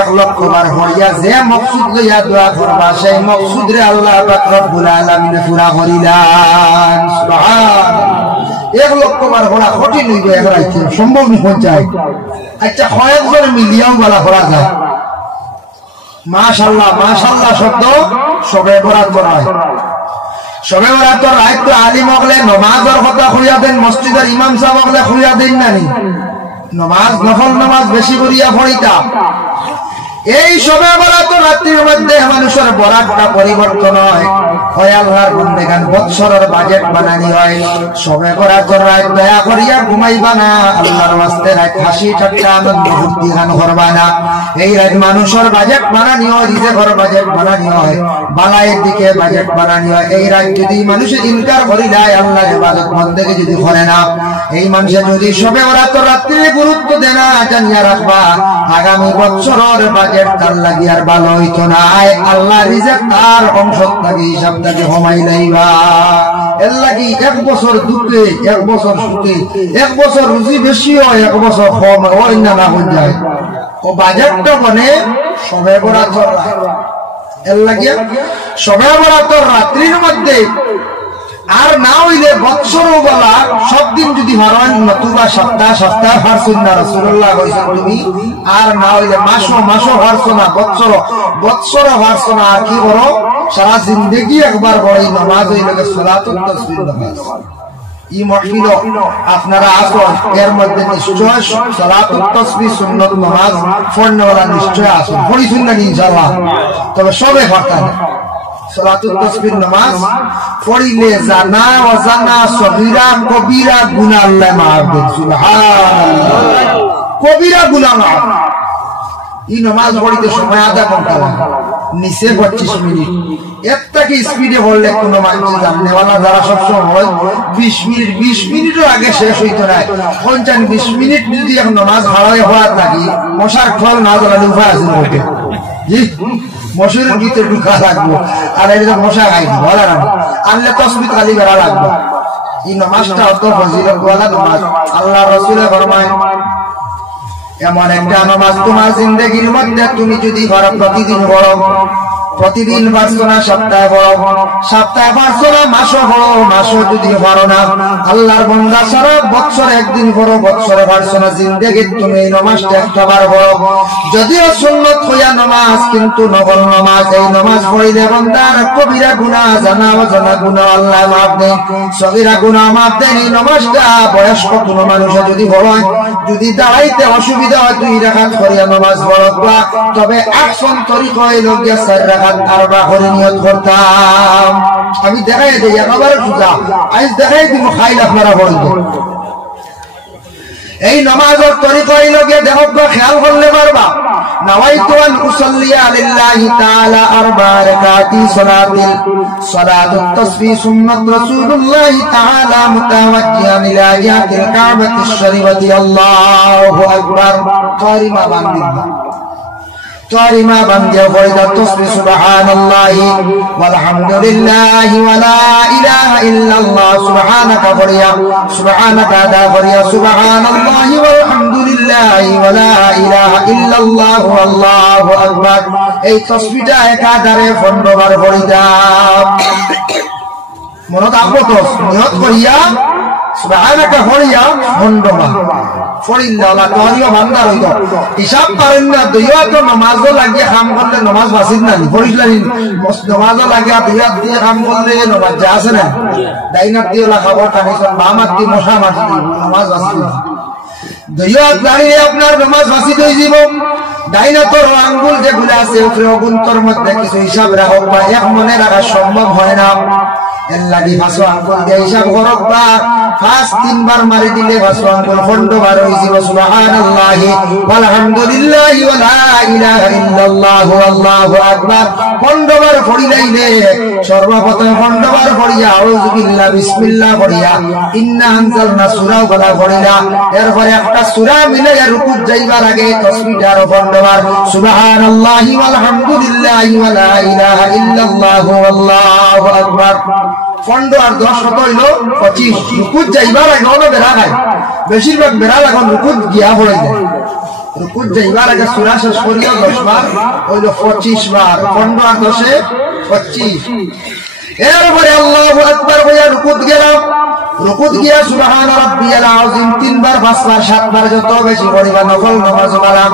1 লক্ষ বার হইয়া যে মকসুদ লইয়া দোয়া করবা সেই মকসুদ রে আল্লাহ পাক রব্বুল আলামিন পুরা করিলেন। সুবহানাল্লাহ। 1 লক্ষ বার পড়া কঠিন হইবে এবারে সম্ভব নয় পঞ্চায়েত। আচ্ছা কয়েকজন মিলিয়ন বলা পড়া যায় মাশাআল্লাহ মাশাআল্লাহ শব্দ সবে বরাত করায়। সবে বরাতর রাত তো আলিম হলে নমাজের কথা খুঁজা দেন, মসজিদের ইমাম সাহেব হলে খুঁজা দেন নানি নমাজ নফল নামাজ বেশি করিয়া পড়িতা। এই সবে বরাতর রাত্রির মধ্যে মানুষের বরাতটা পরিবর্তন হয় আল্লাহর বন্দেগান বৎসরের বাজেট বানানি হয়। সবে বরাতর রাত দয়া করিয়া ঘুমাইবা না, আল্লাহর ওয়াস্তে রাত হাসি ঠাট্টা আনন্দ ফুর্তি গান করবা না। এই রাত মানুষের বাজেট বানানি হয়, রিজেকের বাজেট বানানি হয়, বালায়ের দিকে বাজেট বানানি হয়। এই রাত যদি মানুষের ইনকার করি দেয় আল্লাহর ইবাদত বন্দেগি যদি করে না, এই মানুষের যদি সবে বরাতর রাত্রে গুরুত্ব দেয় না জানিয়া রাখবা আগামী বৎসরের বাজেট তার লাগি আর ভালো হইতো না। আল্লাহ রিজেক তার অংশ থাকি হিসাব থাকি কমাই লাইবা। এর লাগি 1 বছর দুঃখে 1 বছর সুখে 1 বছর রুজি বেশি হয় 1 বছর কম হয় না না হয়ে যায়। ও বাজেটটা মানে সবে বরাতর এর লাগি সবে বরাতর রাত্রির মধ্যে আর না হইলে বৎসর বলা সব দিন যদি হারান নতুবা সপ্তাহ সপ্তাহ হারছুন না রাসূলুল্লাহ কইছেন তুমি আর না হইলে মাসো হারছো না বৎসর হারছো না। আর কি করো সারা জিন্দেগি একবার বড়ই নামাজ হইলে সালাতুত তাসবিহ নামাজ। এই মাহফিল আপনারা আসুন, এর মধ্যে নিশ্চয় সালাতুত তাসবিহ সুন্নাত নামাজ পড়নেওয়ালা নিশ্চয় আসুন, পড়িছুন না ইনশাআল্লাহ। তবে সবে হরতান সালাতুত তাসবিহ নামাজ পড়িলে জানা অজানা সগীরা কবিরা গুনাহ আল্লাহ মাফ দেন। সুবহানাল্লাহ। কবিরা গুনাহ মাফ। এই নামাজ পড়িতে সময় আধা ঘন্টা লাগে, নিচে 25 মিনিট। একটাকে স্পিডে পড়লে কোনো মানুষ জাননেওয়ালা যারা সবসময় হয় 20 মিনিটের আগে শেষ হইতো না। 20 মিনিট যদি এক নামাজ ভাড়ায় হওয়ার থাকি মশার ফল না জ্বালালে উপায় আছে বলতে জি মশারের ভিতরে ঢুকা লাগবো আর এটা মশা খাইনি ভালো না আনলে তসবিহ খালি বেড়া লাগবে। এই নামাজটা অত ফজিলত ওয়ালা নামাজ। আল্লাহ রাসূলের ফরমান এমন একটা নামাজ তোমার জিন্দেগির মধ্যে তুমি যদি পড়ো প্রতিদিন পড়ো, প্রতিদিন পারছো না সপ্তাহে পড়ো, সপ্তাহে পারছো না মাসও পড়ো, মাসও যদি পড়ো না আল্লাহর বান্দা সারা বছর একদিন পড়ো, বছরে পারছো না জিন্দেগির তুমি এই নামাজটা একবার পড়ো। যদিও সুন্নত হইয়া নামাজ কিন্তু নফল নামাজ। এই নামাজ পড়িলে বান্দার কবিরা গুনাহ জানা অজানা গুনাহ আল্লাহ মাফ দেন, সগীরা গুনাহ মাফ দেন। এই নামাজটা বয়স্ক কোনো মানুষে যদি পড়ে যদি দাঁড়াইতে অসুবিধা হয় 2 রাকাত করিয়া নামাজ পড়বা, তবে আহসান তরিকা হইল গিয়া 4 রাকাত আরবা করে নিয়ত করতাম। আমি দেখাই দেই একেবারে সোজা, আজ দেখাই দিব খাইল আপনারা পড়বেন। এই নামাজের তরিকা হইল গিয়া দেখবা খেয়াল করলে পারবা نويت أن أصلي لله تعالى 4 ركعات صلاة التصفي سنة رسول الله تعالى متوجها إلى جهة الكعبة الشريفة الله أكبر طارما بندي فرد التصفي سبحان الله والحمد لله ولا إله إلا الله سبحانك فريا سبحانك دا فريا سبحان الله والحمد لله ولا إله إلا الله والله أكبر এই তসবিহটা একাধারে 15 বার পড়িতা মনে থাকবো তো নিয়ত করিয়া সুবহানাকা ফরিয়া 15 বার ফরিল্লাহ আল্লাহ তোরিও বান্দা হইতো হিসাব করেন না দুইয়া তো নামাজও লাগিয়ে কাম করলে নামাজ বাসিত না ফরিল্লাহ নামাজও লাগিয়ে দুইয়া দিয়ে কাম করলে নামাজ যা আছে না ডাইনাত দিয়ে লাগাবো কানিসন বামাত দিয়ে মশা মারছি নামাজ বাসিত না দুইয়া দাঁড়িয়ে আপনার নামাজ বাসিত হয়ে যাব ডাইনাতর আঙ্গুল যেগুলো আছে উপরে অগুন্তর মধ্যে কিছু হিসাব রাখো বা এক মনে রাখা সম্ভব হয় না এর লাগি ভাসো আঙ্গুল দিয়ে হিসাব করক বা ফার্স্ট 3 বার মারি দিলে ভাসো আঙ্গুল 15 বার হয়ে যাব সুবহানাল্লাহি ওয়ালহামদুলিল্লাহি ওয়ালা ইলাহা ইল্লাল্লাহু আল্লাহু আকবার 15 বার পড়িলাইলে সর্বপ্রথম 15 বার পড়িয়া আউযু বিল্লাহ বিসমিল্লাহ পড়িয়া ইন্না আনজালনা সূরা বলা পড়িলা এরপরে একটা সূরা মিলাইয়া রুকুত যাইবার আগে তাসবিহটা 15 বার সুবহানাল্লাহি ওয়ালহামদুলিল্লাহি ওয়ালা ইলাহা ইল্লাল্লাহু আল্লাহু আকবার 15 আর 10 কত হইল 25 রুকুত যাইবার আগে ওনা বেরা গায় বেশিরভাগ বেরা লাগান রুকুত গিয়া পড়ে যায় রুকুত যাইবার আগে সূরা শেষ করিয়া 10 বার হইল 25 বার 15 আর 10 এ 25 এরপরে আল্লাহু আকবার বইয়া রুকুত গেলাম রুকুত গিয়া সুবহান রাব্বিয়াল আযীম 3 বার 5 বার 7 বার যত বেশি পড়িবা নফল নামাজ পড়াম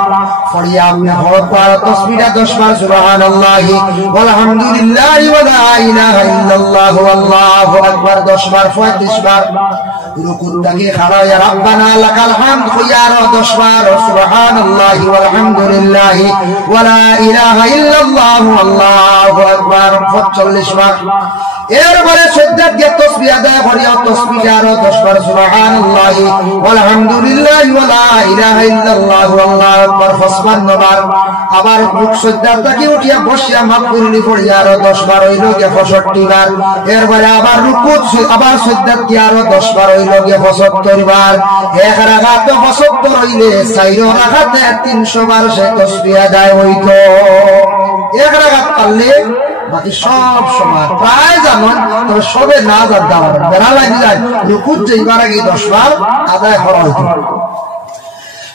পড়িয়া আপনি হরফ পড়া তাসবিহটা 10 বার সুবহানাল্লাহি ওয়ালহামদুলিল্লাহি ওয়ালা ইলাহা ইল্লাল্লাহু আল্লাহু আকবার 10 বার 35 বার রুকুত থেকে খাড়া ইয়া রাব্বানা লাকাল হামদ কইয়া 10 বার সুবহানাল্লাহি ওয়ালহামদুলিল্লাহি ওয়ালা ইলাহা ইল্লাল্লাহু আল্লাহু আকবার 45 বার এরপরে সিজদাত গিয়ে তাসবিহ আদায় করিয়া তাসবিহটা 10 বার সুবহানাল্লাহি ওয়ালহামদুলিল্লাহি ওয়ালা ইলাহা ইল্লাল্লাহু আল্লাহু আকবার 55 বার আবার রুকু সিজদা থেকে উঠিয়া বসিয়া মাগফিরলি পড়িয়া 10 বার হইল গিয়ে 65 বার এরপরে আবার রুকু আবার সিজদা গিয়ে 10 বার হইল গিয়ে 75 বার এক রাকাত 75 হইলে 4 রাকাতে 300 বার সে তাসবিহ আদায় হইতো এক রাকাত করলে বাকি সব সময় প্রায় জানেন তবে সবে না জানতে পারে বেড়া লাগি যায় রুকুত যাইবার আগে 10 বার আদায় করা হইতো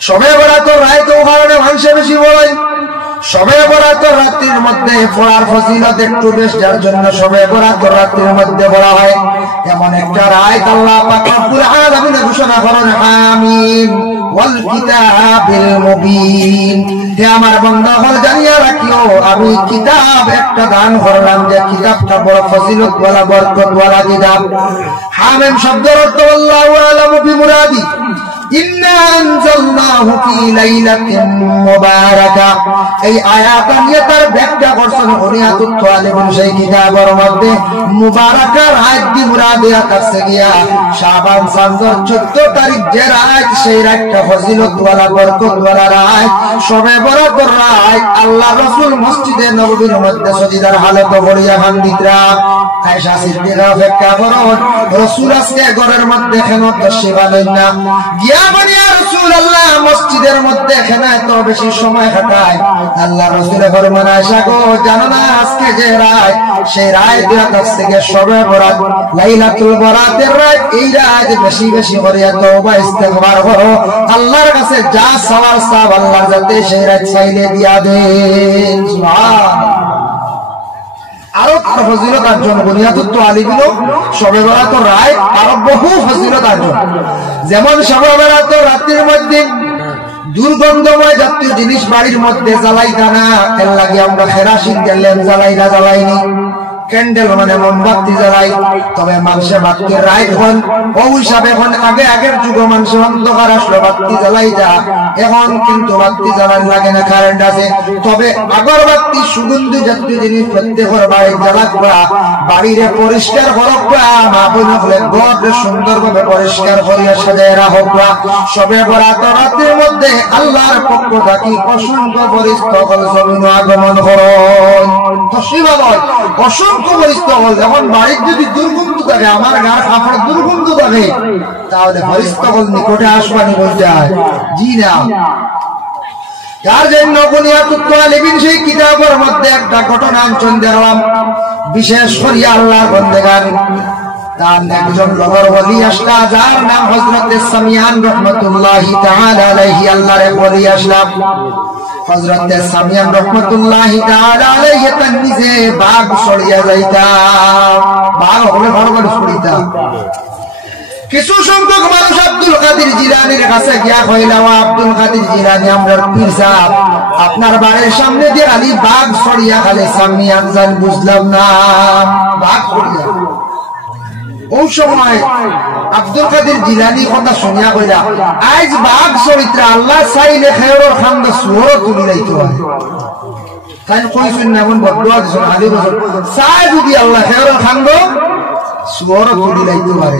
সবে বরাত রাত ওখানে মানুষে বেশি বলে সবে বরাত রাত্রির মধ্যে পড়ার ফজিলত একটু বেশ যার জন্য সবে বরাত রাত্রির মধ্যে বলা হয় এমন একটা রাত আল্লাহ পাক রব্বুল আলামিন ঘোষণা করেন আমিন ওয়াল কিতাবিল মুবিন হে আমার বান্দাগণ জানিয়া রাখিও আমি কিতাব একটা দান করলাম যে কিতাবটা বড় ফজিলত ওয়ালা বরকত ওয়ালা কিতাব হামিম শব্দের অর্থ আল্লাহু আলামু বিমুরাদি ইন্না আনজালনাহু ফি লাইলাতিন মুবারাকা এই আয়াত নিয়ে তার ব্যাখ্যা করছেন হুনিয়াতুত তালিবুন সেই কিতাবের মধ্যে মুবারাকা রাত দি মুরাদিয়া কাছে গিয়া শাবান চাঁদের 14 তারিখ যে রাত সেই রাতটা ফজিলত ওয়ালা বরকত ওয়ালা রাত সবে বরাতের রাত আল্লাহ রাসূল মসজিদে নববীর মধ্যে সজিদার হালতে পড়িয়া হান্দিতরা আয়েশা সিদ্দিকা অপেক্ষা করেন রাসূল আজকে ঘরের মধ্যে কেন তশরিফ আনেন না গিয়া বলি ইয়া রাসূলুল্লাহ মসজিদের মধ্যে কেন এত বেশি সময় কাটায় আল্লাহ রাসূলের ফরমান আয়েশা গো জানো না আজকে যে রাত সেই রাতের কাছ থেকে সবে বরাত লাইলাতুল বরাতের রাত এই রাত বেশি বেশি করিয়া তওবা ইস্তিগফার করো আল্লাহর কাছে যা সওয়াল সব আল্লাহ যাতে সেই রাত চাইলে দিয়া দেন সুবহানাল্লাহ আরো ফজিলত অর্জন বুনিয়াতুত তালিবিন সবে বরাত রাত আরো বহু ফজিলত অর্জন যেমন সবে বরাত রাতের মধ্যে দুর্গন্ধময় জাতীয় জিনিস বাড়ির মধ্যে জ্বালাইতা না এর লাগে আমরা কেরাসিন তেল জ্বালাইনি ক্যান্ডেল মানে মোমবাতি জ্বালাই, তবে মানুষে বাতি রাইট হন ও হিসাবে এখন আগের যুগ মানুষের অন্ধকার আসলো বাতি জ্বালাই যা, এখন কিন্তু বাতি জ্বালাই লাগে না, কারেন্ট আছে। তবে আগরবাতি সুগন্ধি জাতীয় জিনিস প্রত্যেকের বাড়ি জ্বালাকবা, বাড়িরে পরিষ্কার করবা, মা বোন হলে ঘরে সুন্দরভাবে পরিষ্কার করিয়া সাজায় রাখবা। সবে বরাত রাতের মধ্যে আল্লাহর পক্ষ থাকি অসংখ্য ফেরেশতা জমিন আগমন করুন। অসংখ্য ফেরেশতা হল। এখন বাড়ির যদি দুর্গন্ধ থাকে, আমার গার কাপড় দুর্গন্ধ থাকে, তাহলে ফেরেশতা হল নিকটে আসবানি বলতে হয়? জি না। তার জন্য বুনিয়াতুত তালিবিন সেই কিতাবের মধ্যে একটা ঘটনা আনছেন দেখলাম, বিশেষ করে আল্লাহর বান্দাগান তার একজন লগর ওলি আসলা, যার নাম হযরত সামিয়ান রাহমাতুল্লাহি তাআলা আলাইহি। আল্লাহর ওলি আসলা হযরত সামিয়ান রাহমাতুল্লাহি তাআলা আলাইহি, তার নিজে বাঘ ছড়িয়া যাইতা, বাঘ হলে বড় বড় ছড়িতা। কিছু সংখ্যক মানুষ আব্দুল কাদের জিলানীর কাছে গিয়া কইলা, আব্দুল কাদের জিলানী আমরার পীর সাহেব, আপনার বাড়ির সামনে দিয়ে খালি বাঘ ছড়িয়া খালি সামিয়ান জান, বুঝলাম না বাঘ ছড়িয়া। ওই সময় আব্দুল কাদের জিলানী কথা শুনিয়া কইলা, আজ বাঘ চরিত্র আল্লাহ চাইলে খেয়রের খান্দ সুর তুলি যাইতে হয়। তাই কইছেন না এমন বদুয়া দিছেন, আলী বছর চাই যদি আল্লাহ খেয়রের খান্দ সুর তুলি যাইতে পারে।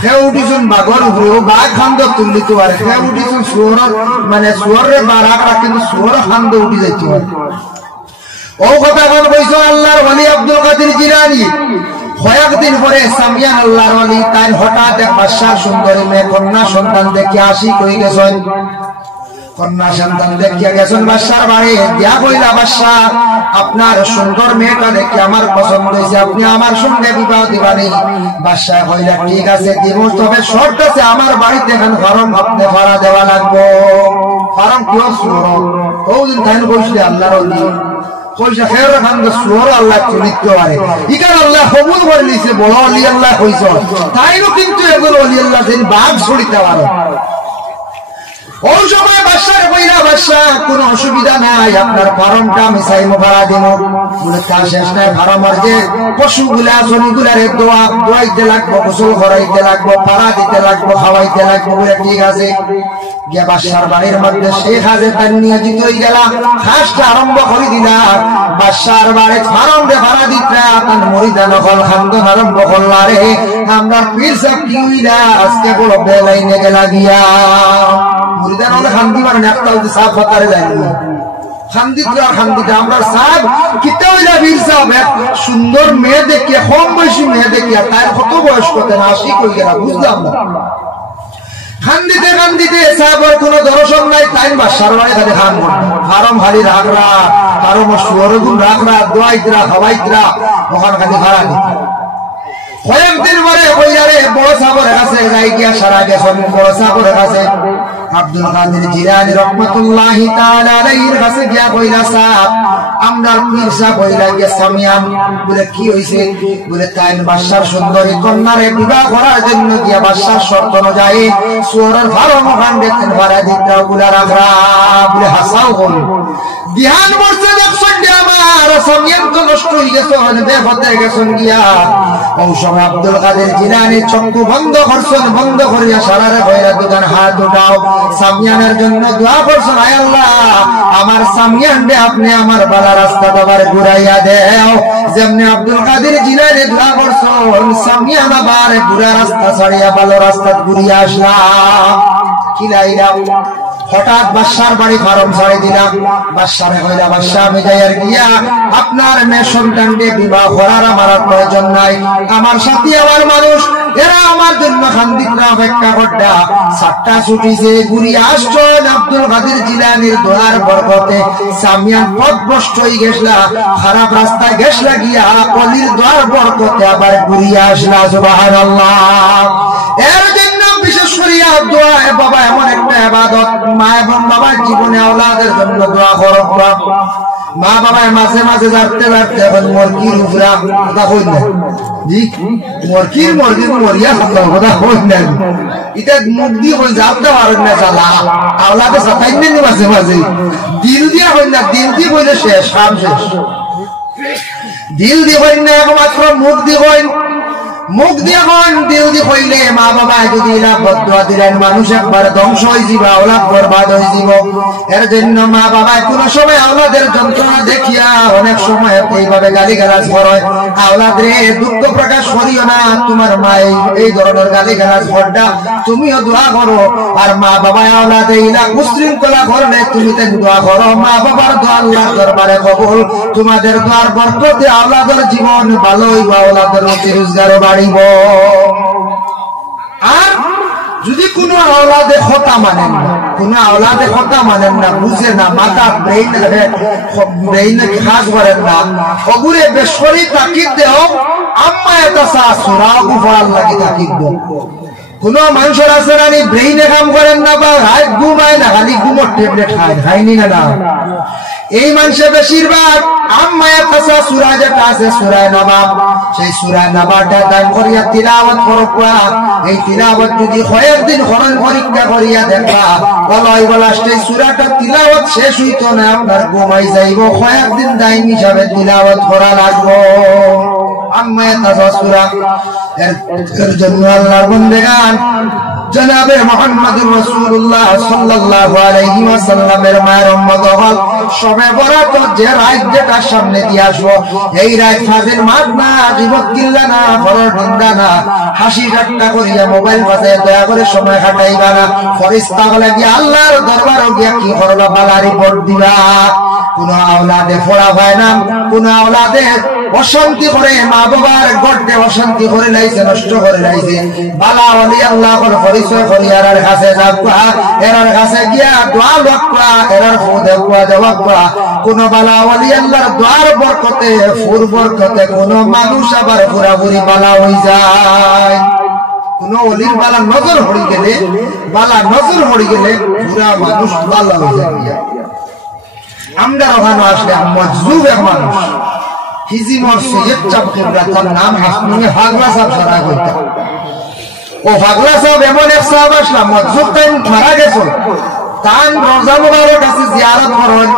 খেয়ে উঠিছেন বাঘর উপরে, বাঘ খান্দ তুলিতে পারে। খেয়ে উঠিছেন সুর, মানে সুরে বাঘ, কিন্তু সুর খান্দ উঠি যাইতে পারে। ও কথা কোন কইছো আল্লাহর ওলি আব্দুল কাদের জিলানী। কয়েকদিন পরে সামিয়ান আল্লাহর ওলি তাই হঠাৎ এক বাদশার সুন্দরী মেয়ে কন্যা সন্তান দেখিয়া আশিক হয়ে গেছেন। কন্যা সন্তান দেখিয়া গেছেন বাদশার বাড়ি, দিয়া কইলা, বাদশা আপনার সুন্দর মেয়েটা দেখে আমার পছন্দ হয়েছে, আপনি আমার সঙ্গে বিবাহ দিবানি? বাদশা কইলা, ঠিক আছে দিব, তবে শর্ত আছে, আমার বাড়িতে এখন ফার্ম আপনি ভাড়া দেওয়া লাগবো। ফার্ম কেউ শুনো ওদিন তাই বসলে আল্লাহর ওলি কইছে খেয়র খান্দ সুর আল্লাহ চরিত্র পারে, ইকার আল্লাহ কবুল করে নিছে, বড় অলি আল্লাহ কইছ। তাইও কিন্তু এগুলো অলি আল্লাহ যেন বাঘ ছড়িতে পারে। ওই সময় বাদশার কইলা, বাদশা কোন অসুবিধা নাই, আপনার ফার্মটা আমি চাইমো ভাড়া দিব। বলে তার শেষ নাই, ফার্মের যে পশুগুলা জমিগুলারে দোয়াইতে লাগবো, গোসল করাইতে লাগবো, ভাড়া দিতে লাগবো, খাওয়াইতে লাগবো। বলে ঠিক আছে। গিয়া বাদশার বাড়ির মধ্যে শেখ হাজে তার নিয়োজিত হয়ে গেলা, কাজটা আরম্ভ করে দিলা। বাদশার বাড়ি ফার্মে ভাড়া দিতা, তার মরিদা নকল খান্দন আরম্ভ করলা। রে আমরা পীর সাহেব কি হইলা, আজকে বড় বেলাইনে গেলা গিয়া মরিদা নলে খান্দি মানে একটা সাফ হতারে যায়নি আমরা সাহেব কিতা হইলা বীর সাহেব, সুন্দর মেয়ে দেখিয়া, কম বয়সী মেয়ে দেখিয়া, তার কত বয়স কত না আশিক হয়ে গেলা, বুঝলাম না। খান্দিতে খান্দিতে সাহেবের কোন দর্শন নাই, তাই বাদশার বাড়ি খালি খান ফার্ম খালি রাখরা, ফার্ম সুরগুন রাখরা, দোয়াইতরা খাওয়াইতরা, ওখান খালি ভাড়া দিত। কয়েকদিন পরে কইয়ারে বড় সাহেবের কাছে যাই গিয়া সারা গেছেন, বড় সাহেবের কাছে আব্দুল কাদের জিলানী রাহমাতুল্লাহি তাআলা আলাইহির কাছে গিয়া কইলা, সাহেব আমরার পীর সাহেব কইলা গিয়া সামিয়ান। বলে কি হইছে? বলে তাই বাদশার সুন্দরী কন্যারে বিবাহ করার জন্য গিয়া বাদশার শর্ত অনুযায়ী সুরের ফার্ম ওখান দেখতেন ভাড়া দিতে গুলা রাখরা। বলে হাসাও হল ধ্যান বসে দেখছেন আমার সামিয়ান তো নষ্ট হয়ে গেছে, বেফতে গেছেন গিয়া। ওই সময় আব্দুল কাদের জিলানী চক্ষু বন্ধ করছেন, বন্ধ করিয়া সারারে কইরা দুজন হাত উঠাও, সামিয়ানের জন্য দোয়া করছেন, আয় আল্লাহ আমার সামিয়ান রে আপনি আমার বালা রাস্তা আবার ঘুরাইয়া দেও। যেমনি আব্দুল কাদের জিলানী দোয়া করছেন, সামিয়ান আবার ঘুরা রাস্তা ছাড়িয়া ভালো রাস্তা ঘুরিয়া আসলাম। কিলাইলাম হঠাৎ বাদশার বাড়ি ফার্ম ছাড়ি দিলাম। বাদশারে কইলা, বাদশা আমি যাই আর গিয়া আপনার মেয়ে সন্তানকে বিবাহ করার আমার প্রয়োজন নাই, আমার সাথে আমার মানুষ এরা আমার জন্য খান্দিকরা অপেক্ষা করটা। সাতটা ছুটিছে ঘুরিয়ে আসছেন আব্দুল কাদের জিলানীর দোয়ার বরকতে সামিয়ান পথ ভ্রষ্ট হয়ে গেছলা, খারাপ রাস্তায় গেছলা গিয়া অলির দোয়ার বরকতে আবার ঘুরিয়ে আসলা। সুবহানাল্লাহ। এর জন্য বিশেষ করিয়া দোয়া বাবা এমন একটা ইবাদত, মা এবং বাবার জীবনে আওলাদের জন্য দোয়া করব। মা বাবা মাঝে মাঝে যাতে যাতে এখন মুরগির উপরা কথা কই না, জি মুরগির মরিয়া কথা কই না, এটা মুখ দিয়ে কই যাতে পারেন না চালা আওলাদে সাতাই নেই মাঝে মাঝে দিল দিয়া কই না, দিল দিয়ে কইলে শেষ কাম শেষ। দিল দি হইন না একমাত্র মুখ দি হইন মুখ দিয়ে হইন দিল দি হইলে মা বাবা যদি এরা বদদোয়া দিলেন মানুষ একবার ধ্বংস হয়ে যাব আওলাদ বরবাদ হয়ে যাব এর জন্য মা বাবা কোনো সময় আওলাদের যন্ত্রণা দেখিয়া অনেক সময় এইভাবে গালিগালাজ করে আওলাদ রে দুঃখ প্রকাশ করিও না তোমার মা এই ধরনের গালিগালাজ করডা তুমিও দোয়া করো আর মা বাবা আওলাদ এইলা উশৃঙ্খলা করলে তুমি তেন দোয়া করো মা বাবার দোয়া আল্লাহর দরবারে কবুল তোমাদের দোয়ার বরকতে আওলাদের জীবন ভালো হইব আওলাদের রোজগারও বাড়িব আর যদি কোনো আওলাদে কথা মানেন না কোনো আওলাদে কথা মানেন না বুঝে না মাথা ব্রেইন খাস করেন না ওগুরে বেসরি তাকিদ দেও আম্মা এটা সুরা গুফার লাগি তাকিদ দেও কোন মানুষের আছে না ব্রেইনে কাম করেন না বা রাত ঘুমায় না খালি ঘুমোর ট্যাবলেট খায়নি না এই মানুষের বেশিরভাগ আম্মায়ে কাসা সূরা যেটা আছে সূরা নবাব সেই সূরা নবাবটা দান করিয়া তিলাওয়াত করবা এই তিলাওয়াত যদি কয়েকদিন খরণ পরীক্ষা করিয়া দেখবা বলাই বলাস্টে সূরাটা তিলাওয়াত শেষ হইতো না আপনার ঘুমাই যাইব কয়েকদিন দাইন হিসাবে তিলাওয়াত করা লাগবে আম্মায়ে কাসা সূরা এর জন্য আল্লাহর বান্দাগান জনাবে মুহাম্মদুর রাসূলুল্লাহ সাল্লাল্লাহু আলাইহি ওয়াসাল্লামের মায়ের উম্মত হল সবে বরাত যে রাত যেটা সামনে দিয়ে আসবো এই রাত ফাজিল মাত না জীবত কিল্লা না ফরজ নিন্দা না হাসি ঠাট্টা করিয়া মোবাইল বাজায় দয়া করে সময় কাটাইবা না ফেরেশতা বলে গিয়ে আল্লাহর দরবারে গিয়া কি করবা বালা রিপোর্ট দিবা কোন আওলাদে ফোড়া হয় না কোন আওলাদে অশান্তি করে মা বাবার গড়ে অশান্তি করে লাইছে নষ্ট করে লাইছে বালা ওলি আল্লাহর পরিচয় করিয়ার কাছে যাবা এরার কাছে গিয়া দোয়া লক্কা এরার ফুদে কুয়া জবাব করা কোন বালা ওলি আল্লাহর দোয়ার বরকতে ফুর বরকতে কোন মানুষ আবার পুরাপুরি বালা হয়ে যায় কোন ওলির বালা নজর হয়ে গেলে পুরা মানুষ বালা হয়ে যায় আমরা ওখানে আসলে মজলুব এক মানুষ হিজিমর সৈয়দ চাপ কিবলা তার নাম হাসনুনে ফাগলা সাহেব সারা কইতা ও ফাগলা সাহেব এমন এক সাহেব আসলাম মজলুব তাই মারা গেছে তান রোজা মুবারক কাছে জিয়ারত করেন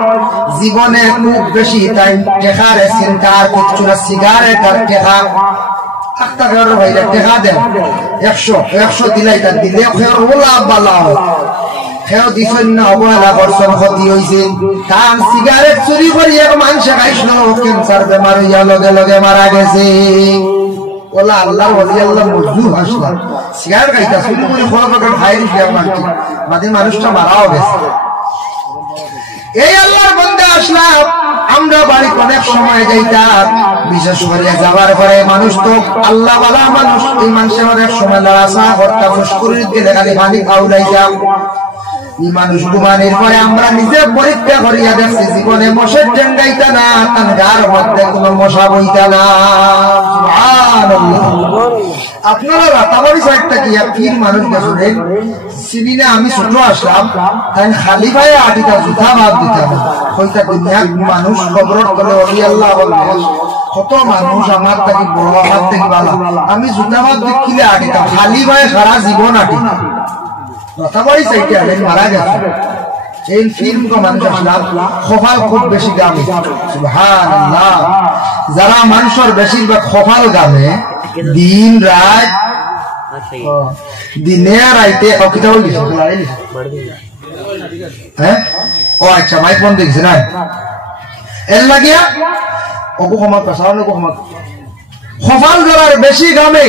জীবনে খুব বেশি তাই টেকার চিন্তা আর কিছু না সিগারেট আর টেকা একটা ঘর ভাইরা টেকা দেন 100 দিলাই তার দিলে খের ওলা বালা খেও দিছেন না অবহেলা করছেন ক্ষতি হইছে তান সিগারেট চুরি করি এক মানুষ খাইছিল ক্যান্সার বেমার হইয়া লগে লগে মারা গেছে ওলা আল্লাহর ওলি আল্লাহ মজদুর হাসলা সিগারেট খাইতা চুরি করে খোলা পাকা খাই দিছে মাঝে মানুষটা মারাও গেছে এই আল্লাহর বান্দা আসলাম আমরা বাড়ি অনেক সময় যাইতাম বিশেষ করে যাবার পরে মানুষ তো আল্লাহ ওয়ালা মানুষ এই মানুষের অনেক সময় লড়াচড়া করতাম ফুসকুরির দিলে খালি পানি খাওয়াইতাম এই মানুষ ঘুমানোর পরে আমরা নিজে পরীক্ষা করিয়া দেখছি জীবনে মশার টেঙ্গাইতা না তার গার মধ্যে কোনো মশা বইতা না আপনারা রাতাবাড়ি সাইডটা কি পীর মানুষ গেছিলেন সিবিনে আমি ছোট আসলাম তাই খালি ভাইয়ে আটিটা জুতা ভাব দিতাম হইতা দুনিয়া মানুষ খবর করে অলি আল্লাহ বললেন কত মানুষ আমার থেকে বড় হাত থেকে ভালো আমি জুতা ভাব দেখিলে আটিতাম খালি ভাইয়ে সারা জীবন আটিতাম রাতাবাড়ি সাইডে আলেন মারা গেছে এই ফিল্ম কো মানুষ আসলাম খোফাল খুব বেশি দামি সুবহানাল্লাহ যারা মানুষের বেশিরভাগ খোফাল গামে দিন রাত দিনে রাইতে অকিতা হয়ে গেছে হ্যাঁ ও আচ্ছা মাইক বন্ধ দেখছে না এর লাগিয়া ওকো ক্ষমা পেশানো ক্ষমা খোফাল যারা বেশি গামে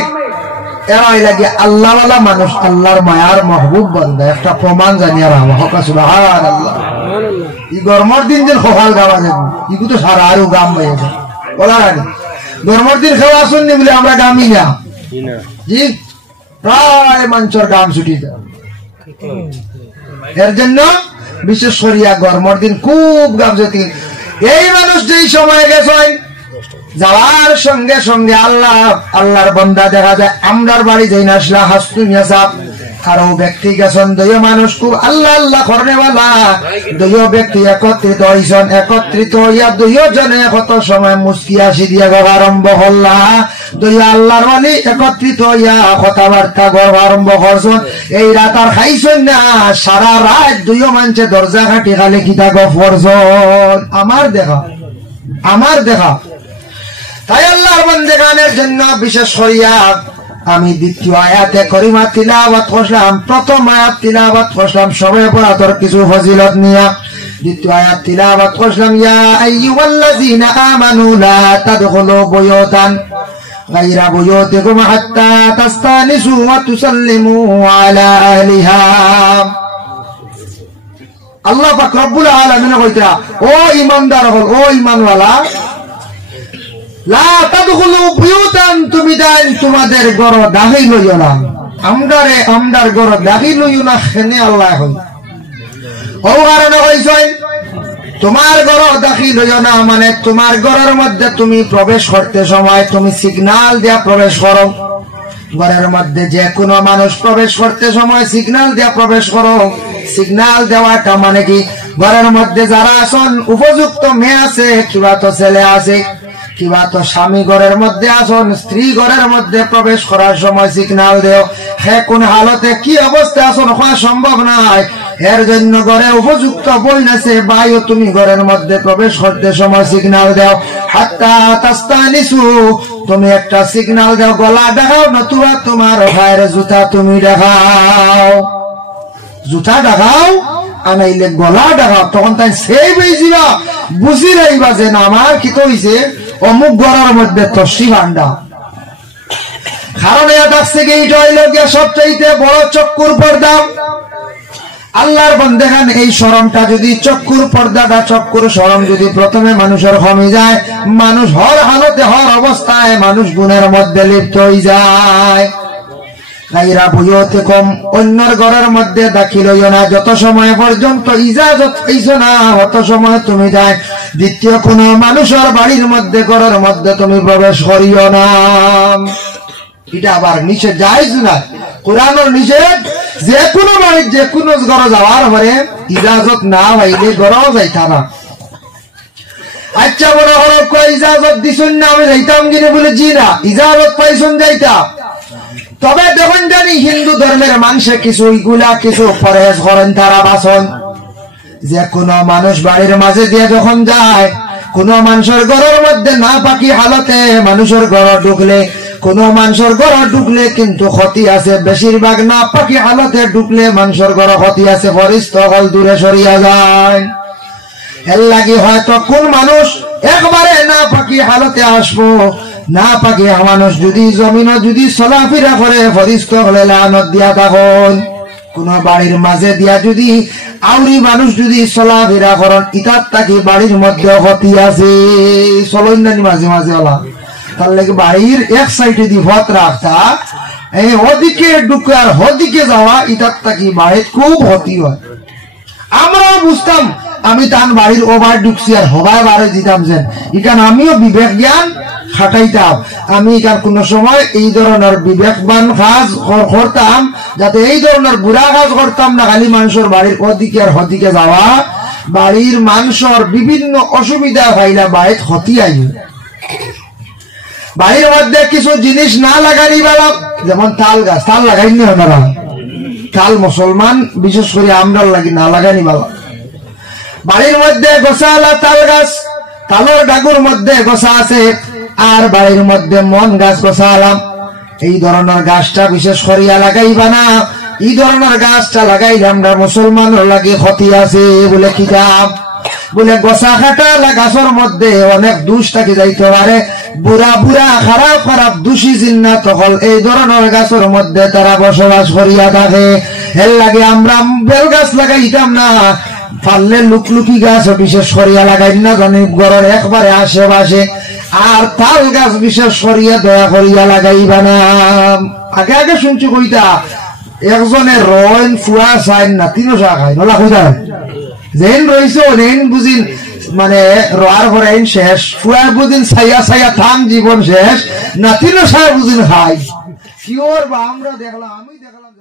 এরাই লাগে আল্লাহওয়ালা মানুষ আল্লাহর মায়ার মাহবুব বান্দা একটা প্রমাণ জানিয়ে রাখা সুবহানাল্লাহ এই গরমের দিন যে খোফাল গাওয়া যাবে ইগু তো সারা আরো গাম হয়ে যায় বলা রানি গরমের দিন খাওয়া শুননি বলে আমরা গামি না জি প্রায় মানুষের গাম ছুটি যায় এর জন্য বিশেষ করিয়া গরমের দিন খুব গাম যেতে এই মানুষ যেই সময় গেছে যাওয়ার সঙ্গে সঙ্গে আল্লাহর বান্দা দেখা যায় আমরার বাড়ি যাই না আসলা হাসতুমিয়া সাহেব আরো ব্যক্তি গেছেন দুই মানুষ খুব আল্লাহ আল্লাহ করেওয়ালা দুই ব্যক্তি একত্রিত হইয়া দুইজনে কত সময় মুস্কি আসি দিয়া গা আরম্ভ হল্লা দুই আল্লাহর ওয়ালি একত্রিত হইয়া কথাবার্তা গড় আরম্ভ করছেন এই রাত আর খাইছেন না সারা রাত দুই মানুষে দরজা কাটি খালি কিতা গপ করছেন আমার দেখা তাই আল্লাহর বান্দাগানের জন্য বিশেষ করিয়া আমি দ্বিতীয় আয়াতে করিমা তিলাওয়াত করলাম, প্রথম আয়াত তিলাওয়াত করলাম সবে পড়াতর কিছু ফজিলত নিয়া, দ্বিতীয় আয়াত তিলাওয়াত করলাম ইয়া আইয়ুহাল্লাযীনা আমানু লা তাদখুলু বুয়ুতান গায়রা বুয়ুতিকুম হাত্তা তাস্তানিসু ওয়া তুসাল্লিমু আলা আহলিহা। আল্লাহ পাক রব্বুল আলামিন কইতা ও ঈমানদার হল, ও ঈমানওয়ালা, লা তাদখুলু বুয়ুতান, তুমি দান তোমাদের ঘর দাখিল হইও না, আমদার ঘর দাখিল হইও না। কেনে আল্লাহ কই ও কারণে কইছেন তোমার ঘর দাখিল হইও না, মানে তোমার ঘরের মধ্যে তুমি প্রবেশ করতে সময় তুমি সিগন্যাল দিয়া প্রবেশ করো। ঘরের মধ্যে যে কোনো মানুষ প্রবেশ করতে সময় সিগন্যাল দিয়া প্রবেশ করো। সিগন্যাল দেওয়াটা মানে কি, ঘরের মধ্যে যারা আছেন উপযুক্ত মেয়ে আছে, কিবা তো ছেলে আছে, কিবা তো স্বামী ঘরের মধ্যে আসন, স্ত্রী ঘরের মধ্যে প্রবেশ করার সময় সিগন্যাল দেও। হে কোন হালতে কি অবস্থা আসন হওয়া সম্ভব নয়, এর জন্য ঘরে উপযুক্ত বই আছে ভাইও তুমি ঘরের মধ্যে প্রবেশ করতে সময় সিগন্যাল দেও। হাত্তা তাস্তানিসু, তুমি একটা সিগন্যাল দাও, গলা দেখাও, নতুবা তোমার ভাইয়ের জুতা তুমি দেখাও, জুতা দেখাও আনাইলে গলা দেখাও। তখন তাই সেই বেজিবা বুঝি রাইবা যে না আমার কি তো হইছে অমুক ঘরের মধ্যে তসি ভান্ডা। কারণ এটা থেকে এইটা হইল গিয়া সবচাইতে বড় চক্ষুর পর্দা। আল্লাহর বান্দাগান এই শরমটা যদি চক্ষুর পর্দাটা, চক্ষুর শরম যদি প্রথমে মানুষের কমে যায়, মানুষ হর হালতে হর অবস্থায় মানুষ গুণের মধ্যে লিপ্ত হয়ে যায়। গায়রা বুয়ুতিকুম, অন্যর ঘরের মধ্যে দাখিল হইও না, যত সময় পর্যন্ত ইজাজত পাইছো না অত সময় তুমি যায় দ্বিতীয় কোন মানুষের বাড়ির মধ্যে ঘরের মধ্যে তুমি প্রবেশ করিও না। এটা আবার নিষেধ, জায়েজ না, কোরআনের নিষেধ। যে কোনো বাড়ির যে কোনো ঘরে যাওয়ার পরে ইজাজত না পাইলে ঘরেও যাইতা না। আচ্ছা বড় হলো কই ইজাজত দিছুন না, আমি যাইতাম কিনে বলে জি না, ইজাজত পাইছুন যাইতা। তবে দেখুন জানি হিন্দু ধর্মের মানুষে কিছু ইগুলা কিছু পরহেজ করেন, তারা বাসন। যে কোনো মানুষ বাড়ির মাঝে দিয়ে যখন যায়, কোন মানুষের ঘরের মধ্যে না পাকি হালতে মানুষের ঘর ঢুকলে, কোন মানুষের ঘর ঢুকলে কিন্তু ক্ষতি আছে। বেশিরভাগ না পাকি হালতে ঢুকলে মানুষের ঘর ক্ষতি আছে, ফরিস্ত হল দূরে সরিয়া যায়। এর লাগি হয়তো কোন মানুষ একবারে না পাকি হালতে আসবো, না পাকি মানুষ যদি জমিন যদি চলাফেরা করে ফরিস্ত হলে লানত দিয়া তখন কোন বাড়ির মাঝে দিয়া যদি আউরি মানুষ যদি চলাফেরা করেন, ইটার তাকে বাড়ির মধ্যে ক্ষতি আছে। চলইন নানি মাঝে মাঝে ওলা, তার লাগে বাড়ির এক সাইডে দি ভত রাখতা, এই ওদিকে ঢুকে আর হদিকে যাওয়া, ইটার তাকে বাড়ির খুব ক্ষতি হয়। আমরাও বুঝতাম, আমি তান বাড়ির ওভার ঢুকছি আর হবায় বাড়ি দিতাম যেন, ইকান আমিও বিবেক জ্ঞান খাটাইতাম। আমি এখান কোন সময় এই ধরনের বিবেকবান কাজ করতাম, যাতে এই ধরনের বুড়া কাজ করতাম না। খালি মানুষের বাড়ির ওদিকে আর হদিকে যাওয়া, বাড়ির মানুষের বিভিন্ন অসুবিধা পাইলা বাড়ির ক্ষতি আইব। বাড়ির মধ্যে কিছু জিনিস না লাগানি বেলা, যেমন তাল গাছ, তাল লাগাইনি ওনারা, তাল মুসলমান বিশেষ করে আমরা লাগি না লাগানি বেলা। বাড়ির মধ্যে গোসালা তাল গাছ, তালের ডাগুর মধ্যে গোসা আছে, আর বাড়ির মধ্যে মন গাছ গোসালাম। এই ধরনের গাছটা বিশেষ করিয়া লাগাইবা না। এই ধরনের গাছটা লাগাইলে আমরা মুসলমানের লাগে ক্ষতি আছে বলে কিতাব বলে গোসা কাটা গাছের মধ্যে অনেক দোষ থাকি যাইতে পারে। বুড়া বুড়া খারাপ খারাপ দোষী জিন্নাত হল এই ধরনের গাছের মধ্যে তারা বসবাস করিয়া থাকে। এর লাগে আমরা বেল গাছ লাগাইতাম না, পারলে লুকলুকি গাছ বিশেষ করিয়া লাগাই না, জানি ঘরের একবারে আশেপাশে। আর তাল গাছ বিশেষ করিয়া দয়া করিয়া লাগাইবা না। আগে আগে শুনছি কইতা একজনে রইন ফুয়া চাইন না তিনও চা খাই নলা কইতা যেন রয়েছে ওদিন বুঝিন, মানে রোয়ার পরে শেষ, ফুয়ার বুঝিন ছাইয়া ছাইয়া থাম জীবন শেষ, না তিনও চা বুঝিন খাই। কি ওর বা আমরা দেখলাম, আমি দেখলাম